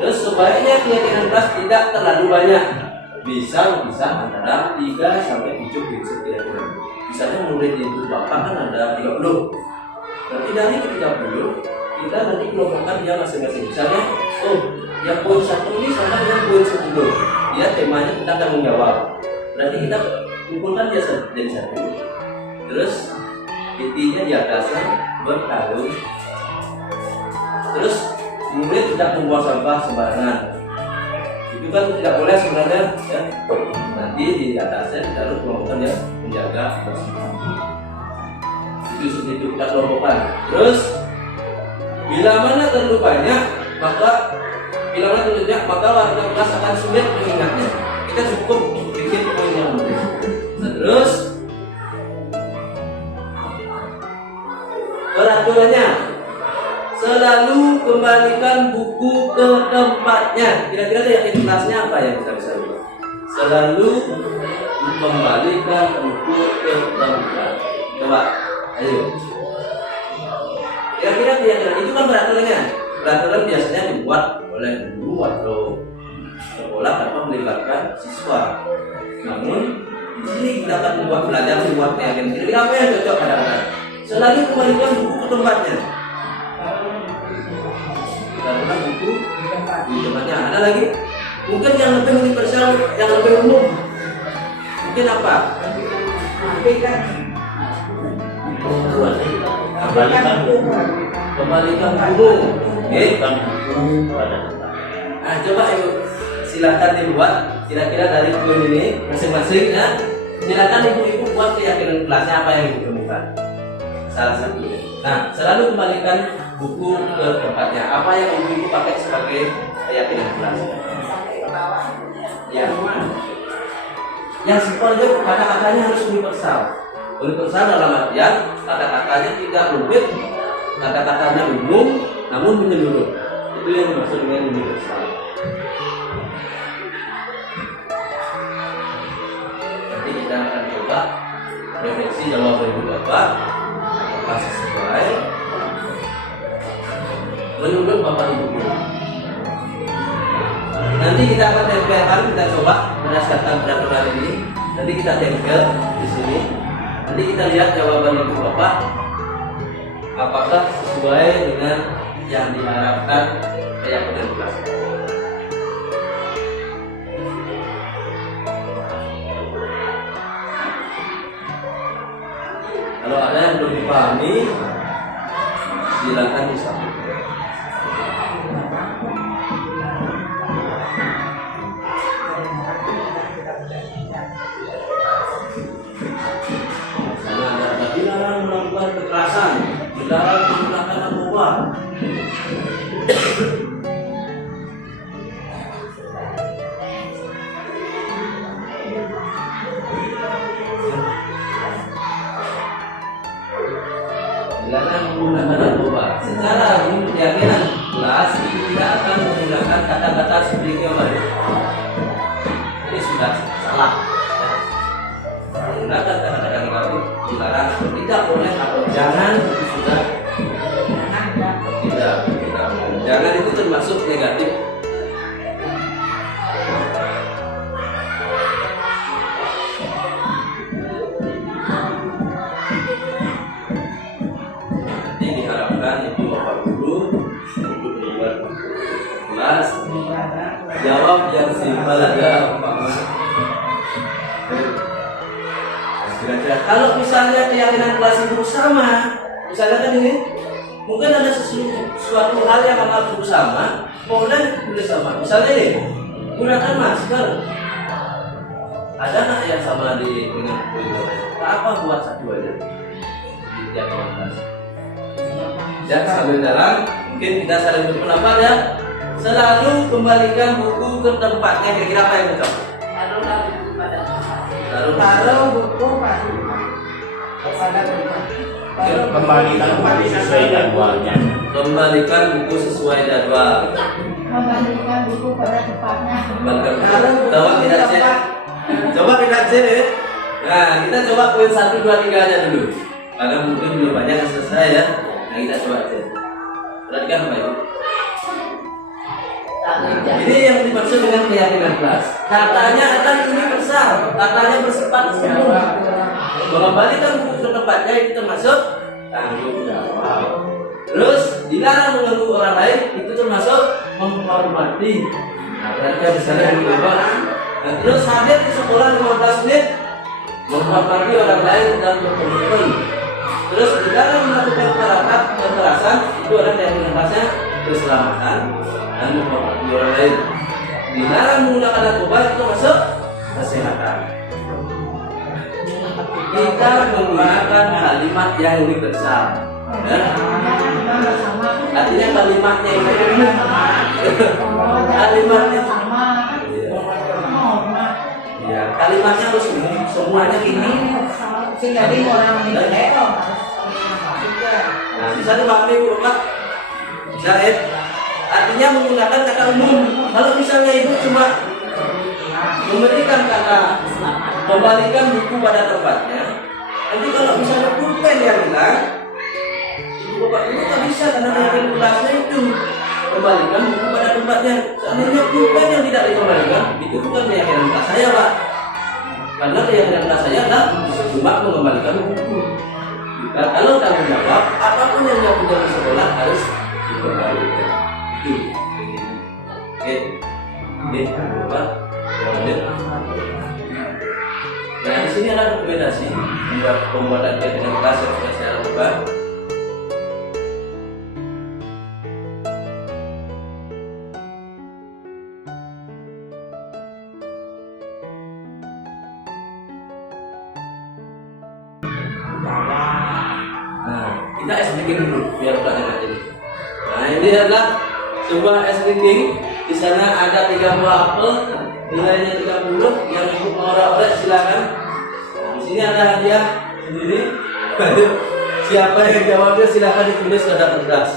Terus sebaiknya keyakinan kelas tidak terlalu banyak. Bisa antara 3 sampai 7 prinsip keyakinan. Misalnya murid itu Bapak kan ada 30. Nanti dari 30 kita nanti kelompokkan dia masing-masing. Misalnya, yang poin 1 ini sama dengan poin 10. Dia temanya tentang tanggung jawab. Nanti kita kumpulkan dia jadi satu. Terus intinya di atasnya bertanggung. Terus murid tidak membuang sampah sembarangan. Itu kan tidak boleh sebenarnya, ya. Nanti di atasnya ditaruh kelompokkan ya menjaga kebersihan. Itu seperti itu kita kelompokkan. Terus bila mana terlalu banyak maka warga kelas akan sulit mengingatnya. Kita cukup bikin poin yang mudah. Nah, terus peraturannya selalu kembalikan buku ke tempatnya. Kira-kira yakin kelasnya apa yang kita bisa lihat? Selalu kembalikan buku ke tempat. Coba, ayo. Kira-kira keyakinan itu kan peraturannya. Peraturan biasanya dibuat oleh guru atau sekolah tanpa melibatkan siswa. Namun di sini kita akan membuat belajar membuat keyakinan. Kira-kira apa yang cocok kadang-kadang? Selalu kembalikan buku ke tempatnya. Kembalikan buku di tempatnya. Ada lagi? Mungkin yang lebih universal, yang lebih umum. bikin apa? Berikan Kembalikan buku. Oke. Nah, coba ibu silakan dibuat kira-kira dari poin ini masing-masing ya. Silakan ibu-ibu buat keyakinan kelasnya apa yang ibu temukan. Salah satunya. Nah, selalu kembalikan buku ke tempatnya. Apa yang ibu-ibu pakai sebagai keyakinan kelas? Ya. Yang simpel aja, kata-katanya harus universal. Universal dalam artian kata-katanya tidak rumit, kata-katanya umum namun menyeluruh. Itu yang dimaksud dengan universal. Nanti kita akan coba refleksi jawaban ibu bapak apakah sesuai menurut bapak ibu. Nanti kita akan tempelkan, kita coba berdasarkan peraturan ini. Nanti kita tempel di sini. Nanti kita lihat jawaban ibu bapak apakah sesuai dengan yang diharapkan keyakinan kelas. Kalau ada yang belum dipahami, silakan disampaikan. Dilarang melakukan kekerasan, dilarang menggunakan narkoba. Dilarang menggunakan narkoba. Secara keyakinan kelas itu tidak akan menggunakan kata-kata seperti kemarin. Ini sudah salah. Menggunakan kata-kata negatif dilarang atau tidak boleh atau jangan itu sudah tidak. Jangan itu termasuk negatif. Nanti diharapkan itu bapak guru untuk membuat kelas jawab yang simpel aja Pak. Kalau misalnya keyakinan kelas itu sama, misalnya kan ini, mungkin ada sesuatu hal yang anggap sama, boleh sama. Misalnya ini, gunakan masker. Ada nggak yang sama dengan itu? Apa buat satu aja di keyakinan kelas? Dan sambil jalan, mungkin kita saling berpendapat ya. Selalu kembalikan buku ke tempatnya. Kira-kira apa yang cocok? taruh buku pada Kembalikan buku sesuai jadwalnya. Kembalikan buku sesuai jadwal. Kembalikan buku pada tempatnya. Coba kita cek. Coba kita cek ya. Nah, kita coba poin 1, 2, 3 aja dulu. Karena mungkin belum banyak yang selesai ya. Nah, kita coba cek. Perhatikan Bapak Ibu. Ini yang dimaksud dengan keyakinan kelas. Katanya akan universal, katanya bersifat umum. Mengembalikan buku ke tempatnya itu termasuk tanggung jawab. Terus dilarang mengganggu orang lain itu termasuk menghormati. Nah, berarti misalnya di rumah. Dan terus hadir di sekolah 15 menit menghormati orang lain dan berkomitmen. Terus dilarang melakukan kekerasan itu orang yang kelasnya keselamatan dan menghormati orang lain. Dilarang menggunakan narkoba itu termasuk kesehatan. Kita menggunakan kalimat yang universal. Artinya kalimatnya itu kalimatnya sama. ya, kalimatnya harus umum, semuanya ini. sehingga dia orang ini Nah, bisa dipahami Bu Bapak? Zahid. Artinya menggunakan kata umum. Kalau misalnya ibu cuma memberikan kata kembalikan buku pada tempatnya, nanti kalau misalnya pulpen yang hilang, ibu bapak ini tak bisa karena yang kelasnya itu kembalikan buku pada tempatnya. Seandainya pulpen yang tidak dikembalikan, itu bukan keyakinan kelas saya Pak. Karena keyakinan kelas saya adalah cuma mengembalikan buku. Nah, kalau tanggung jawab, apapun yang dilakukan di sekolah harus dikembalikan. Itu. Oke. Ini Bapak. Nah sini ada rekomendasi pembuatan dia dengan kelas yang sudah saya lakukan. Nah, kita es breaking dulu biar bukannya nggak jadi. Nah, ini adalah sebuah es breaking. Di sana ada 3 buah apel, nilainya 30. Yang ikut orang-orang silakan. Nah, di sini ada hadiah sendiri. Siapa yang jawabnya silakan ditulis pada kertas.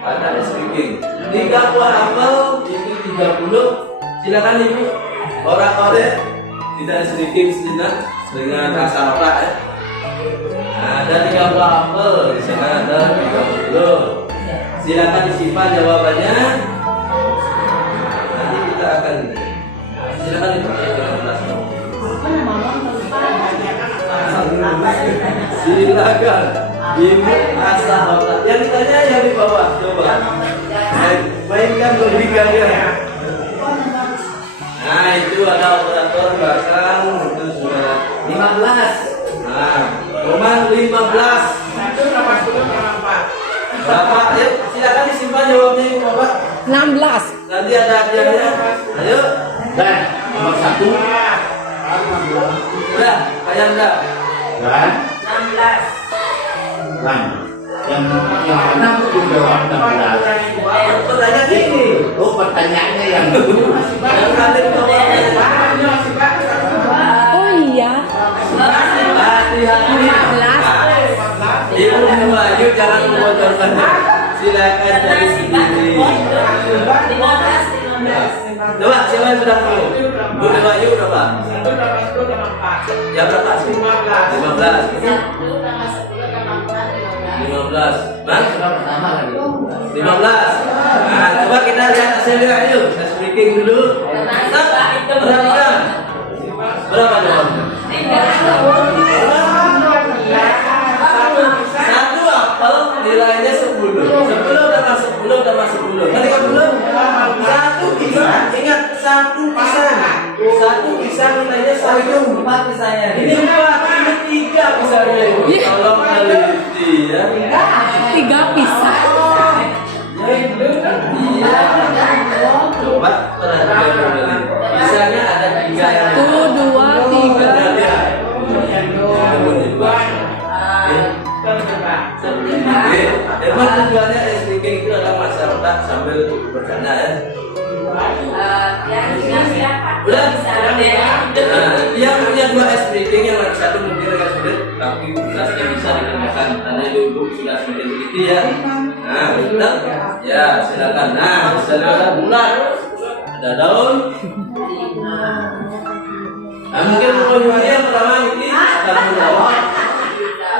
Ada es breaking. 3 buah apel itu 30. Silakan ibu orang-orang tidak es breaking dengan rasa apa ya. Nah, ada 3 buah apel, di sana ada 30. Silakan disimpan jawabannya. Nanti kita akan silakan dipakai dengan kelas. Apa nama Bang lupa? Silakan ibu asal otak. Yang ditanya yang di bawah, coba. Mainkan logikanya. Nah, itu ada operator belakang itu sudah 15. Nah, nomor 15. Satu sama 10 sama 4. Berapa? Ayo, silakan disimpan jawabnya Ibu Bapak. 16. Nanti ada hadiahnya. Ayo. Dan nomor 1 Udah, kayak enggak? dan 16. kan yang mana itu jawab 16. Pertanyaan ini. Oh, pertanyaannya yang Yang kalian jawabnya. Oh iya. Hati-hati. 15. Ibu Bayu jangan membocorkannya. Silakan cari sendiri. Coba siapa yang sudah tahu? Bu Bayu berapa? 1 sama 10 sama 4. Yang berapa sih? 15. 15. Bang, pertama lagi. 15. Nah, coba kita lihat hasilnya yuk. Tes breaking dulu. Perhatikan. Berapa jawabnya? Satu apel nilainya 10. 10 tambah 10. Kan 30? Satu pisang, ingat satu pisang. Satu pisang nilainya 1. 4 pisangnya. Ini 4, ini 3 pisangnya Ibu. Tolong teliti ya. 3 pisang. Iya. Coba perhatikan kembali. Pisangnya ada 3 yang 1, 2, 3. Memang tujuannya es breaking itu adalah masyarakat sambil bercanda ya. Udah. Nah, yang punya 2 es breaking yang lagi satu mungkin agak sulit, tapi tugasnya bisa dikerjakan karena ibu sudah semakin teliti ya. Nah, udah. Ya, silakan. Nah, misalnya ada bulan, ada daun. Nah, mungkin pengunjungnya yang pertama ini akan menjawab.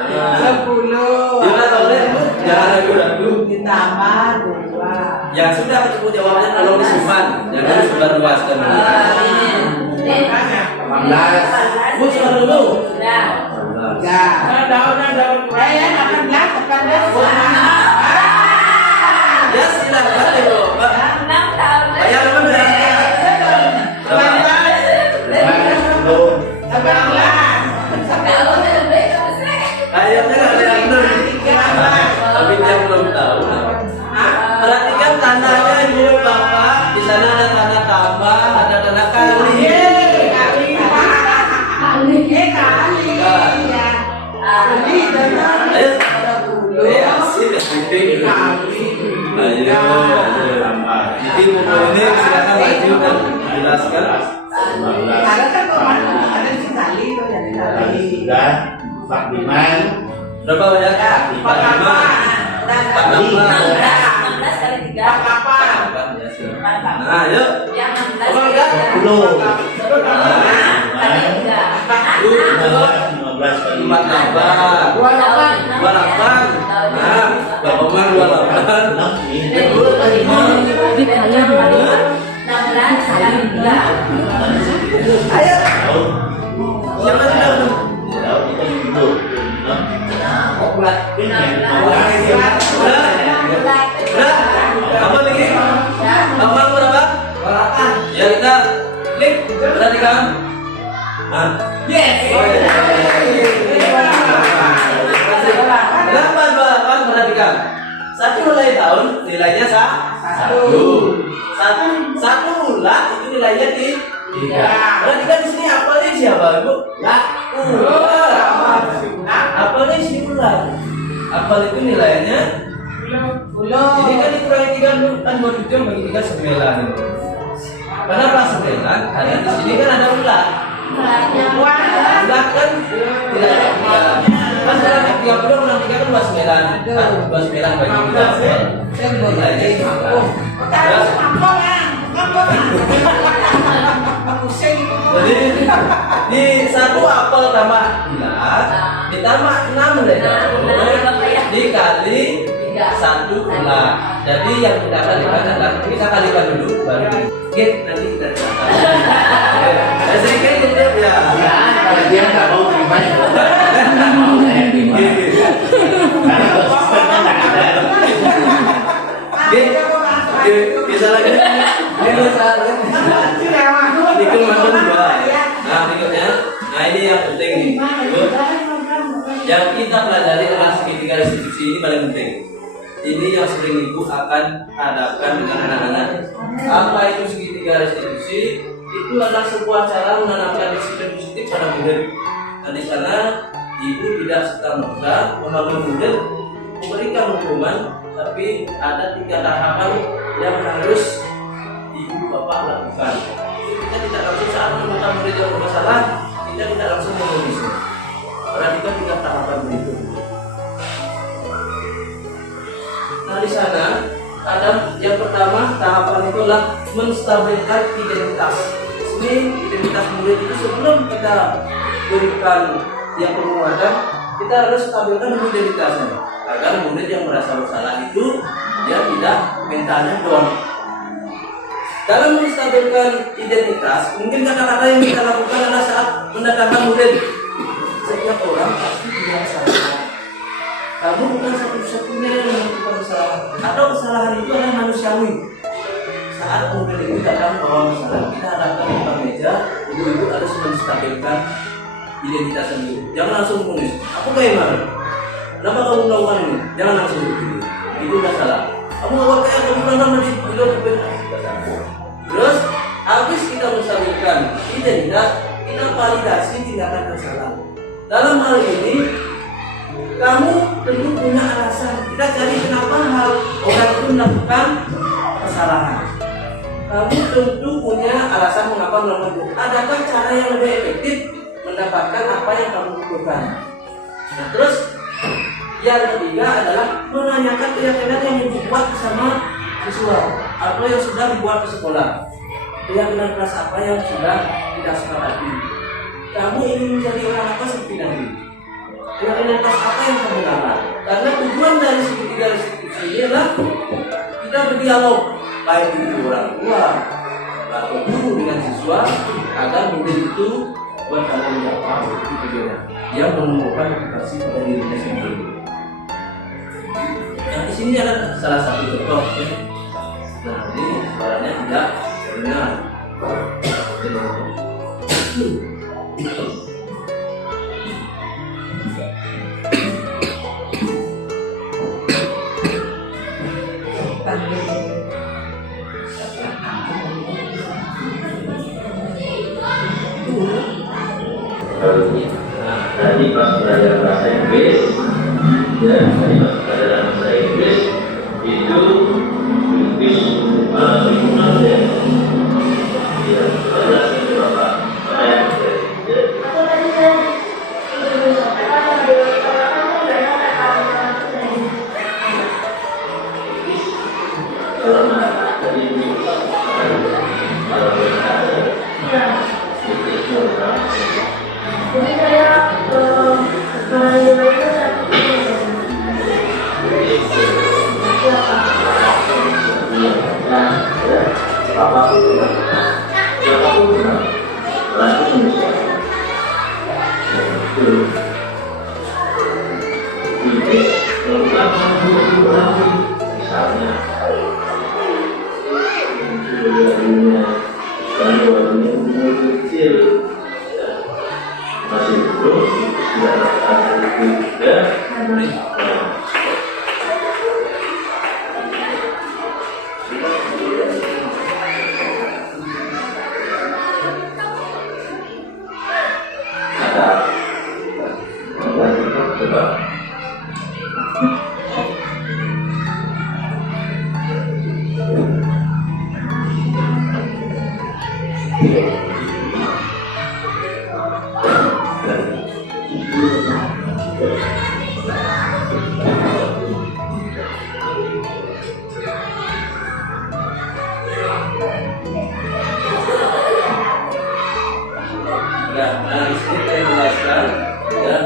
10. Gimana tahunya Ibu? Jangan ragu-ragu. Ditambah 2. Yang sudah ketemu jawabannya tolong disimpan, jangan sudah luaskan dulu. 18. Bu sudah ketemu? Ya. Daun 18. 18. Ya silakan Ibu. Bayar mana? Berapa? 10. Kayaknya ada yang benar. Tapi dia belum tahu. Perhatikan tandanya Ibu Bapak. Di sana ada tanda tambah, ada tanda kali. Ayo. Asik, asik. Ayo. Jadi buku ini silakan maju dan jelaskan. 15. Ada kan kok ada si tali tuh jadi tali. 3. 45. Berapa banyak? 45. 16 kali 3. Nah, yuk. Apa enggak? 10. Bu, 15 kali 4 tambah 28. Nah, Bapak Mar 28. Ibu 5. Dikali 2. Ayo. Tahu? Siapa sudah ketemu? Tahu itu 10. Udah. Apa lagi? Tambah berapa? Ya kita klik. Perhatikan. Nah, yes. selesai tahun nilainya satu bulan itu nilainya tiga. Berarti kan di sini apalnya siapa ibu? Apalnya di sini bulan. Apal itu nilainya 10. Ini kan dikurangi 3 dulu kan 27 bagi 3 9. Kenapa 9? Karena di sini kan ada bulan. Bulan kan tidak ada 3. Kan dalam 30 bulan 3 kan 29. Kan 29 bagi 3 nilainya 9. Terus jadi di satu apel tambah bulan ditambah 6 dikali 1 bulan. Jadi yang kita kalikan adalah kita kalikan dulu baru nanti kita catat. Sedikit gitu ya. Kalau dia nggak mau terima, nggak mau saya terima. Karena konsisten nggak ada. Bisa lagi. Dikul mantul 2. Nah berikutnya, nah ini yang penting nih. Yang kita pelajari adalah segitiga restitusi ini paling penting. Ini yang sering ibu akan hadapkan dengan anak-anak. Apa itu segitiga restitusi? Itu adalah sebuah cara menanamkan disiplin positif pada murid. Dan di sana ibu tidak serta-merta memanggil murid memberikan hukuman, tapi ada 3 tahapan yang harus ibu bapak lakukan. Kita tidak langsung saat menemukan murid yang bermasalah, kita tidak langsung menulisnya. Perhatikan 3 tahapan berikut. Nah di sana ada yang pertama tahapan itulah menstabilkan identitas. Ini identitas murid itu sebelum kita berikan yang penguatan, kita harus stabilkan dulu identitasnya agar murid yang merasa bersalah itu dia tidak mentalnya down. Dalam menstabilkan identitas, mungkin kata-kata yang kita lakukan adalah saat mendatangkan murid. Setiap orang pasti punya kesalahan. Kamu bukan satu-satunya yang melakukan kesalahan, atau kesalahan itu adalah manusiawi. Saat murid itu datang bawa masalah, kita hadapkan di depan meja, ibu harus menstabilkan identitas sendiri. Jangan langsung menulis, aku bagaimana? Kenapa kamu melakukan ini? Jangan langsung begitu. Itu udah salah. Kamu nggak pakai aku bilang sama di video Terus habis kita menstabilkan identitas, kita validasi tindakan kesalahan. Dalam hal ini kamu tentu punya alasan. Kita cari kenapa hal orang itu melakukan kesalahan. Kamu tentu punya alasan mengapa melakukan itu. Adakah cara yang lebih efektif mendapatkan apa yang kamu butuhkan? Nah, terus yang ketiga adalah menanyakan keyakinan yang dibuat bersama siswa atau yang sudah dibuat ke sekolah. Keyakinan kelas apa yang sudah kita sepakati. Kamu ingin menjadi orang apa seperti nanti? Keyakinan kelas apa yang kamu dapat? Karena tujuan dari segitiga restitusi ini adalah kita berdialog baik itu orang tua atau guru dengan siswa agar murid itu bertanggung jawab itu tujuannya. Dia menemukan motivasi pada dirinya sendiri. Yang di sini ada salah satu contoh. Nah ini suaranya tidak benar. Tadi pas belajar bahasa Inggris, ya, tadi pas belajar bahasa Inggris itu Inggris lingkungan ya, ya, belajar itu apa? Nah, di sini saya jelaskan ya,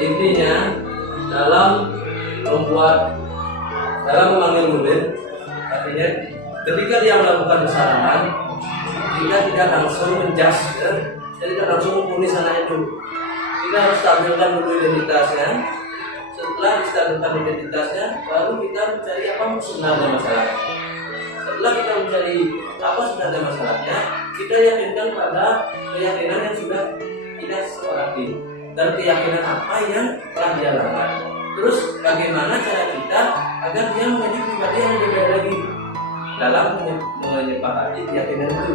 intinya dalam memanggil murid, artinya ketika dia melakukan kesalahan, kita tidak langsung menjudge, ya, tidak langsung memponis anak itu. Kita harus stabilkan dulu identitasnya. Setelah distabilkan identitasnya, baru kita mencari apa sebenarnya masalahnya. Setelah kita mencari apa sebenarnya masalahnya, kita yakinkan pada keyakinan yang sudah kita sepakati dan keyakinan apa yang telah dia lakukan. Terus bagaimana cara kita agar dia menjadi pribadi yang berbeda lagi dalam menyepakati keyakinan itu.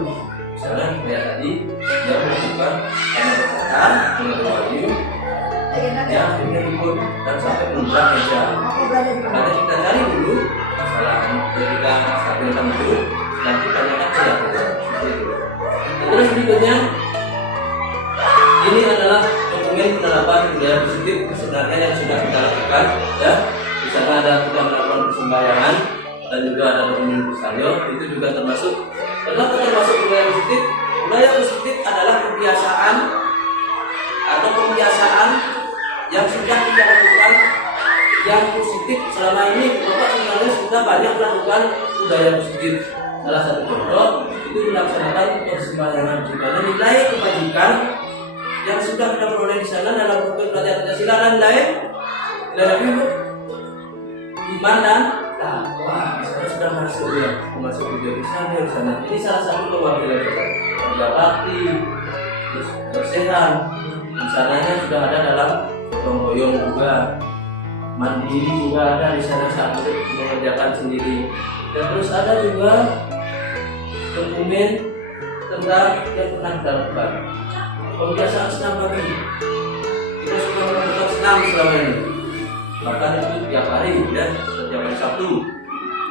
Misalnya kayak tadi dia melakukan karena berkata mengetahui ya akhirnya ikut dan sampai mengulang meja. Karena kita cari dulu kesalahan ketika stabilkan dulu, nanti tanyakan keyakinan. Terus berikutnya, ini adalah dokumen penerapan budaya positif sebenarnya yang sudah kita lakukan, ya. Di sana ada kita melakukan persembahyangan dan juga ada dokumen Busalyo, itu juga termasuk budaya positif. Budaya positif adalah kebiasaan atau pembiasaan yang sudah kita lakukan yang positif selama ini. Bapak sebenarnya sudah banyak melakukan budaya positif. Salah satu contoh itu melaksanakan persembahyangan, di mana nilai kebajikan yang sudah kita peroleh di sana dalam buku pelajaran Pancasila dan nilai iman dan takwa. Saya sudah masuk ya, masuk video di sana. Ini salah satu kewakilan kerja bakti, terus bersehan. Di sananya sudah ada dalam gotong royong juga, mandiri juga ada di sana saat mengerjakan sendiri. Dan terus ada juga dokumen tentang yang pernah kita lakukan. Pembiasaan senam pagi, kita sudah melakukan senam selama ini, bahkan itu tiap hari ya, setiap hari Sabtu.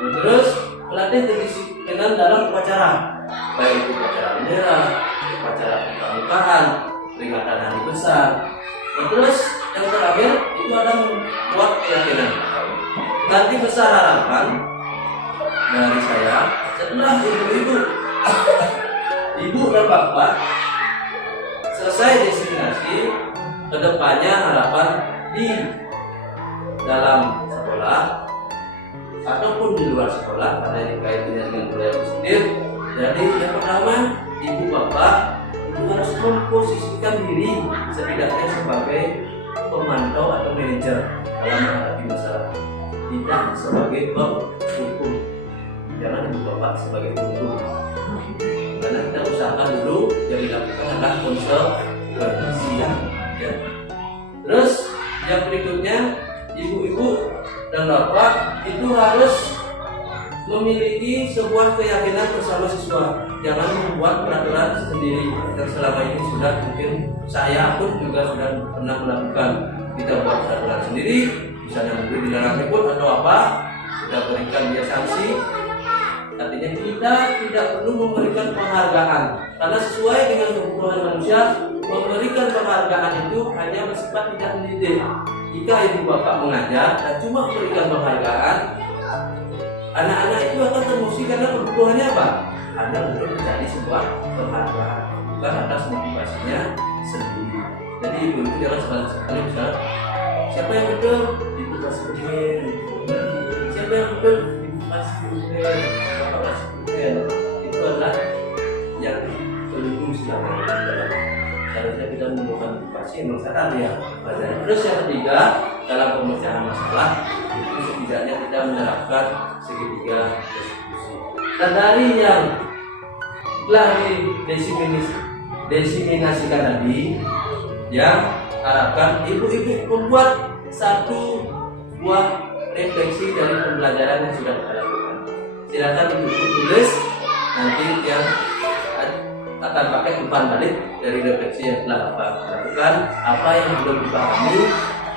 Dan terus melatih kedisiplinan dalam upacara, baik itu upacara bendera, upacara pramukaan, peringatan hari besar. Dan terus yang terakhir itu ada membuat keyakinan. Nanti besar harapan dari saya setelah ibu dan bapak selesai designasi, kedepannya harapan di dalam sekolah ataupun di luar sekolah, karena ini kaitannya dengan budaya positif. Jadi yang pertama, ibu bapak itu harus memposisikan diri setidaknya sebagai pemantau atau manajer dalam menghadapi masalah, tidak sebagai penghukum. Jangan ibu bapak sebagai penghukum, karena kita usahakan dulu yang dilakukan adalah konsekuensi ya. Terus yang berikutnya, ibu-ibu dan bapak itu harus memiliki sebuah keyakinan bersama siswa. Jangan membuat peraturan sendiri yang selama ini sudah mungkin saya pun juga sudah pernah melakukan. Kita buat peraturan sendiri, misalnya mungkin dilarang ribut atau apa, kita berikan dia sanksi. Artinya kita tidak perlu memberikan penghargaan, karena sesuai dengan kebutuhan manusia, memberikan penghargaan itu hanya bersifat tidak mendidik. Jika ibu bapak mengajar dan cuma memberikan penghargaan, anak-anak itu akan emosi karena kebutuhannya apa? Anda untuk mencari sebuah penghargaan, bukan atas motivasinya sendiri. Jadi ibu itu jangan sekali-sekali misalnya, siapa yang betul? Ibu kasih bukan. Siapa yang betul? Ibu kasih bukan. Bapak kasih bukan. Itu adalah yang pelindung selama ini. Seharusnya kita menemukan motivasi yang sadar ya. Terus yang ketiga, dalam pemecahan masalah itu setidaknya kita menerapkan segitiga distribusi. Dan dari yang telah didesiminasikan tadi, yang harapkan ibu-ibu membuat satu buah refleksi dari pembelajaran yang sudah kita lakukan. Silakan ibu-ibu tulis nanti yang akan pakai umpan balik dari refleksi yang telah Bapak lakukan. Apa yang belum dipahami,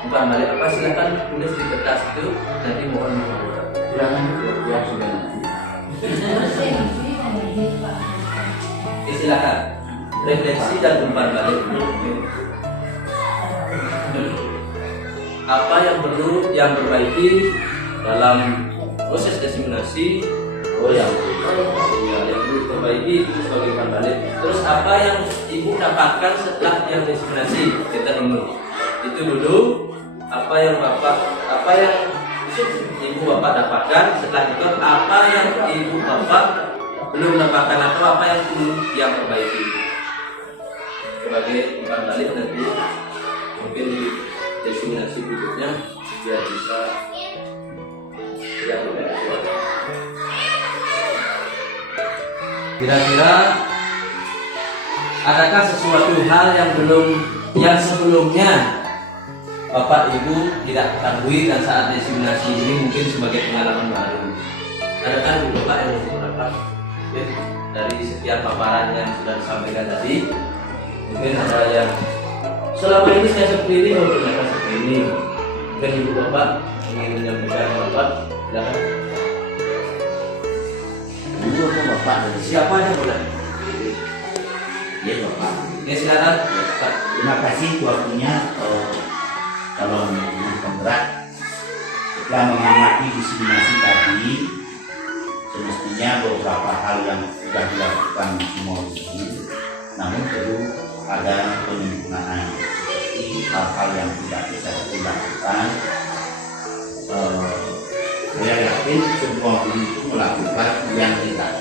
umpan balik apa, silakan tulis di kertas itu, nanti mohon dibuka. Silakan ya sudah. Silakan refleksi dan umpan balik. Apa yang perlu yang perbaiki dalam proses desiminasi? Yang perlu diperbaiki itu sebagai umpan balik. Terus apa yang ibu dapatkan setelah yang diskriminasi kita dulu itu dulu apa yang ibu bapak dapatkan, setelah itu apa yang ibu bapak belum dapatkan atau apa yang perlu yang perbaiki sebagai umpan balik. Nanti mungkin di destinasi berikutnya biar bisa yang lebih kuat. Kira-kira adakah sesuatu hal yang sebelumnya Bapak Ibu tidak ketahui dan saat diseminasi ini mungkin sebagai pengalaman baru? Adakah Ibu Bapak yang mau dapat dari sekian paparan yang sudah disampaikan tadi? Mungkin ada yang selama ini saya seperti ini, ternyata seperti ini. Mungkin Ibu Bapak ingin menyampaikan pendapat, silakan. Dulu aku bapak dari Siapa yang boleh? dia bapak. Ya silakan. Pak. Terima kasih waktunya. Kalau menurut penggerak setelah mengamati diskriminasi tadi, semestinya beberapa hal yang sudah dilakukan semua ini, namun perlu ada penyempurnaan. Hal-hal yang tidak bisa dilakukan, saya yakin semua guru itu melakukan yang tidak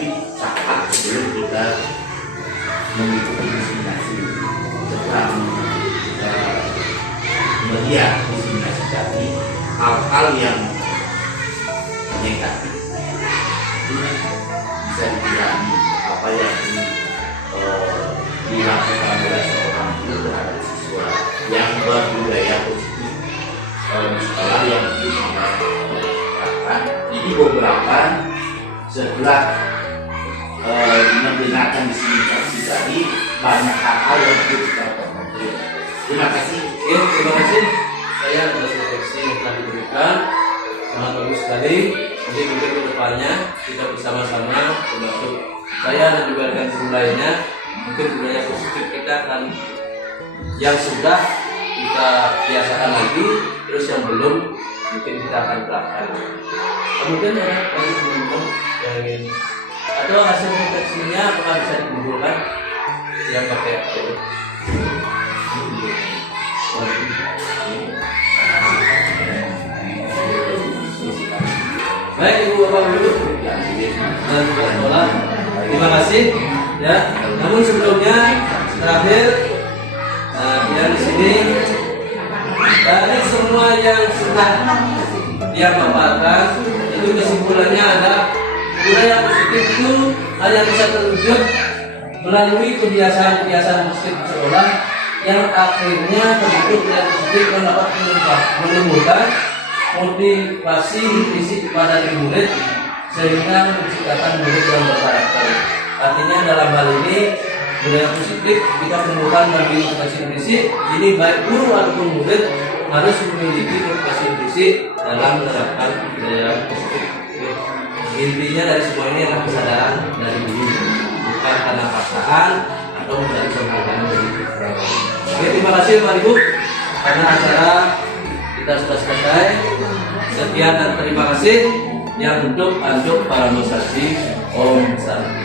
saat sebelum kita mengikuti diskriminasi. Setelah melihat diskriminasi tadi, hal-hal yang negatif itu bisa dikurangi. Apa yang dilakukan oleh seorang guru terhadap siswa yang berbudaya positif di sekolah yang ini beberapa setelah mendengarkan diskriminasi tadi, banyak hal-hal yang perlu kita perbaiki. Terima kasih. Oke, terima kasih. Saya atas refleksi yang telah diberikan sangat bagus sekali. Jadi mungkin ke depannya kita bersama-sama, termasuk saya dan juga rekan guru lainnya, mungkin budaya positif kita akan yang sudah kita biasakan lagi, terus yang belum mungkin kita akan terapkan. Mungkin ada teman-teman yang ingin atau hasil refleksinya apakah bisa dikumpulkan yang pakai baik Ibu Bapak Guru dan Kepala Sekolah, terima kasih ya. Namun sebelumnya terakhir kita di sini dari semua yang sudah dia paparkan itu kesimpulannya ada budaya positif itu hanya bisa terwujud melalui kebiasaan-kebiasaan positif di sekolah yang akhirnya terbentuk budaya positif yang dapat menumbuhkan motivasi visi kepada diri murid sehingga menciptakan murid yang berkarakter. Artinya dalam hal ini budaya positif kita temukan bagi motivasi visi, jadi baik guru ataupun murid harus memiliki motivasi visi dalam menerapkan budaya positif. Intinya dari semua ini adalah kesadaran dari diri, bukan karena paksaan atau mencari penghargaan dari orang. Oke, terima kasih Pak Ibu karena acara kita sudah selesai. Sekian dan terima kasih yang untuk para musisi Om Santi.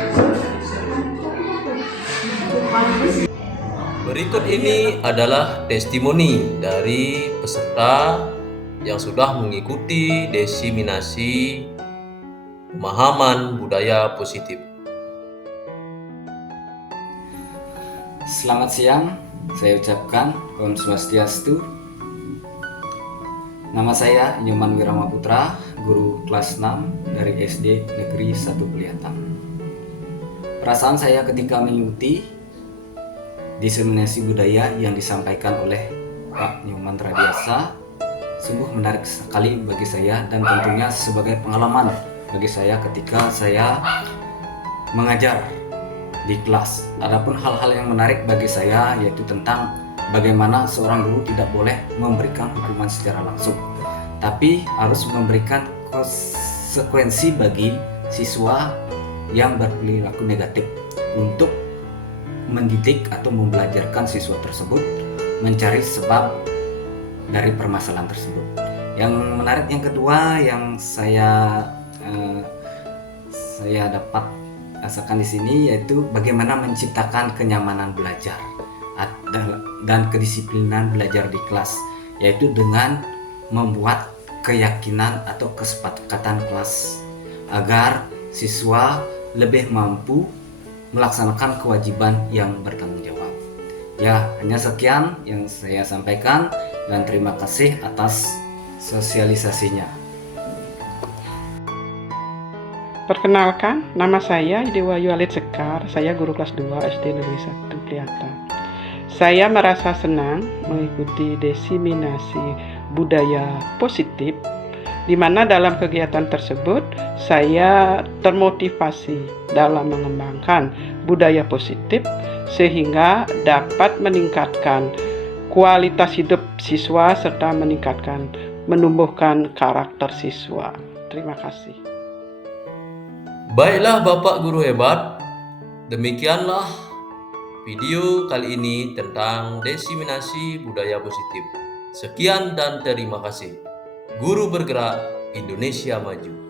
Berikut ini adalah testimoni dari peserta yang sudah mengikuti diseminasi pemahaman budaya positif. Selamat siang, saya ucapkan Om Swastiastu. Nama saya Nyoman Wirama Putra, guru kelas 6 dari SD Negeri 1 Peliatan. Perasaan saya ketika mengikuti diseminasi budaya yang disampaikan oleh Pak Nyoman Radiasa sungguh menarik sekali bagi saya dan tentunya sebagai pengalaman bagi saya ketika saya mengajar di kelas. Adapun hal-hal yang menarik bagi saya yaitu tentang bagaimana seorang guru tidak boleh memberikan hukuman secara langsung, tapi harus memberikan konsekuensi bagi siswa yang berperilaku negatif untuk mendidik atau membelajarkan siswa tersebut mencari sebab dari permasalahan tersebut. Yang menarik yang kedua yang saya dapat asalkan di sini yaitu bagaimana menciptakan kenyamanan belajar dan kedisiplinan belajar di kelas, yaitu dengan membuat keyakinan atau kesepakatan kelas agar siswa lebih mampu melaksanakan kewajiban yang bertanggung jawab. Ya, hanya sekian yang saya sampaikan dan terima kasih atas sosialisasinya. Perkenalkan, nama saya Dewa Yualit Sekar, saya guru kelas 2 SD Negeri 1 Priatan. Saya merasa senang mengikuti diseminasi budaya positif, di mana dalam kegiatan tersebut saya termotivasi dalam mengembangkan budaya positif sehingga dapat meningkatkan kualitas hidup siswa serta menumbuhkan karakter siswa. Terima kasih. Baiklah Bapak Guru hebat, demikianlah video kali ini tentang diseminasi budaya positif. Sekian dan terima kasih. Guru bergerak, Indonesia maju.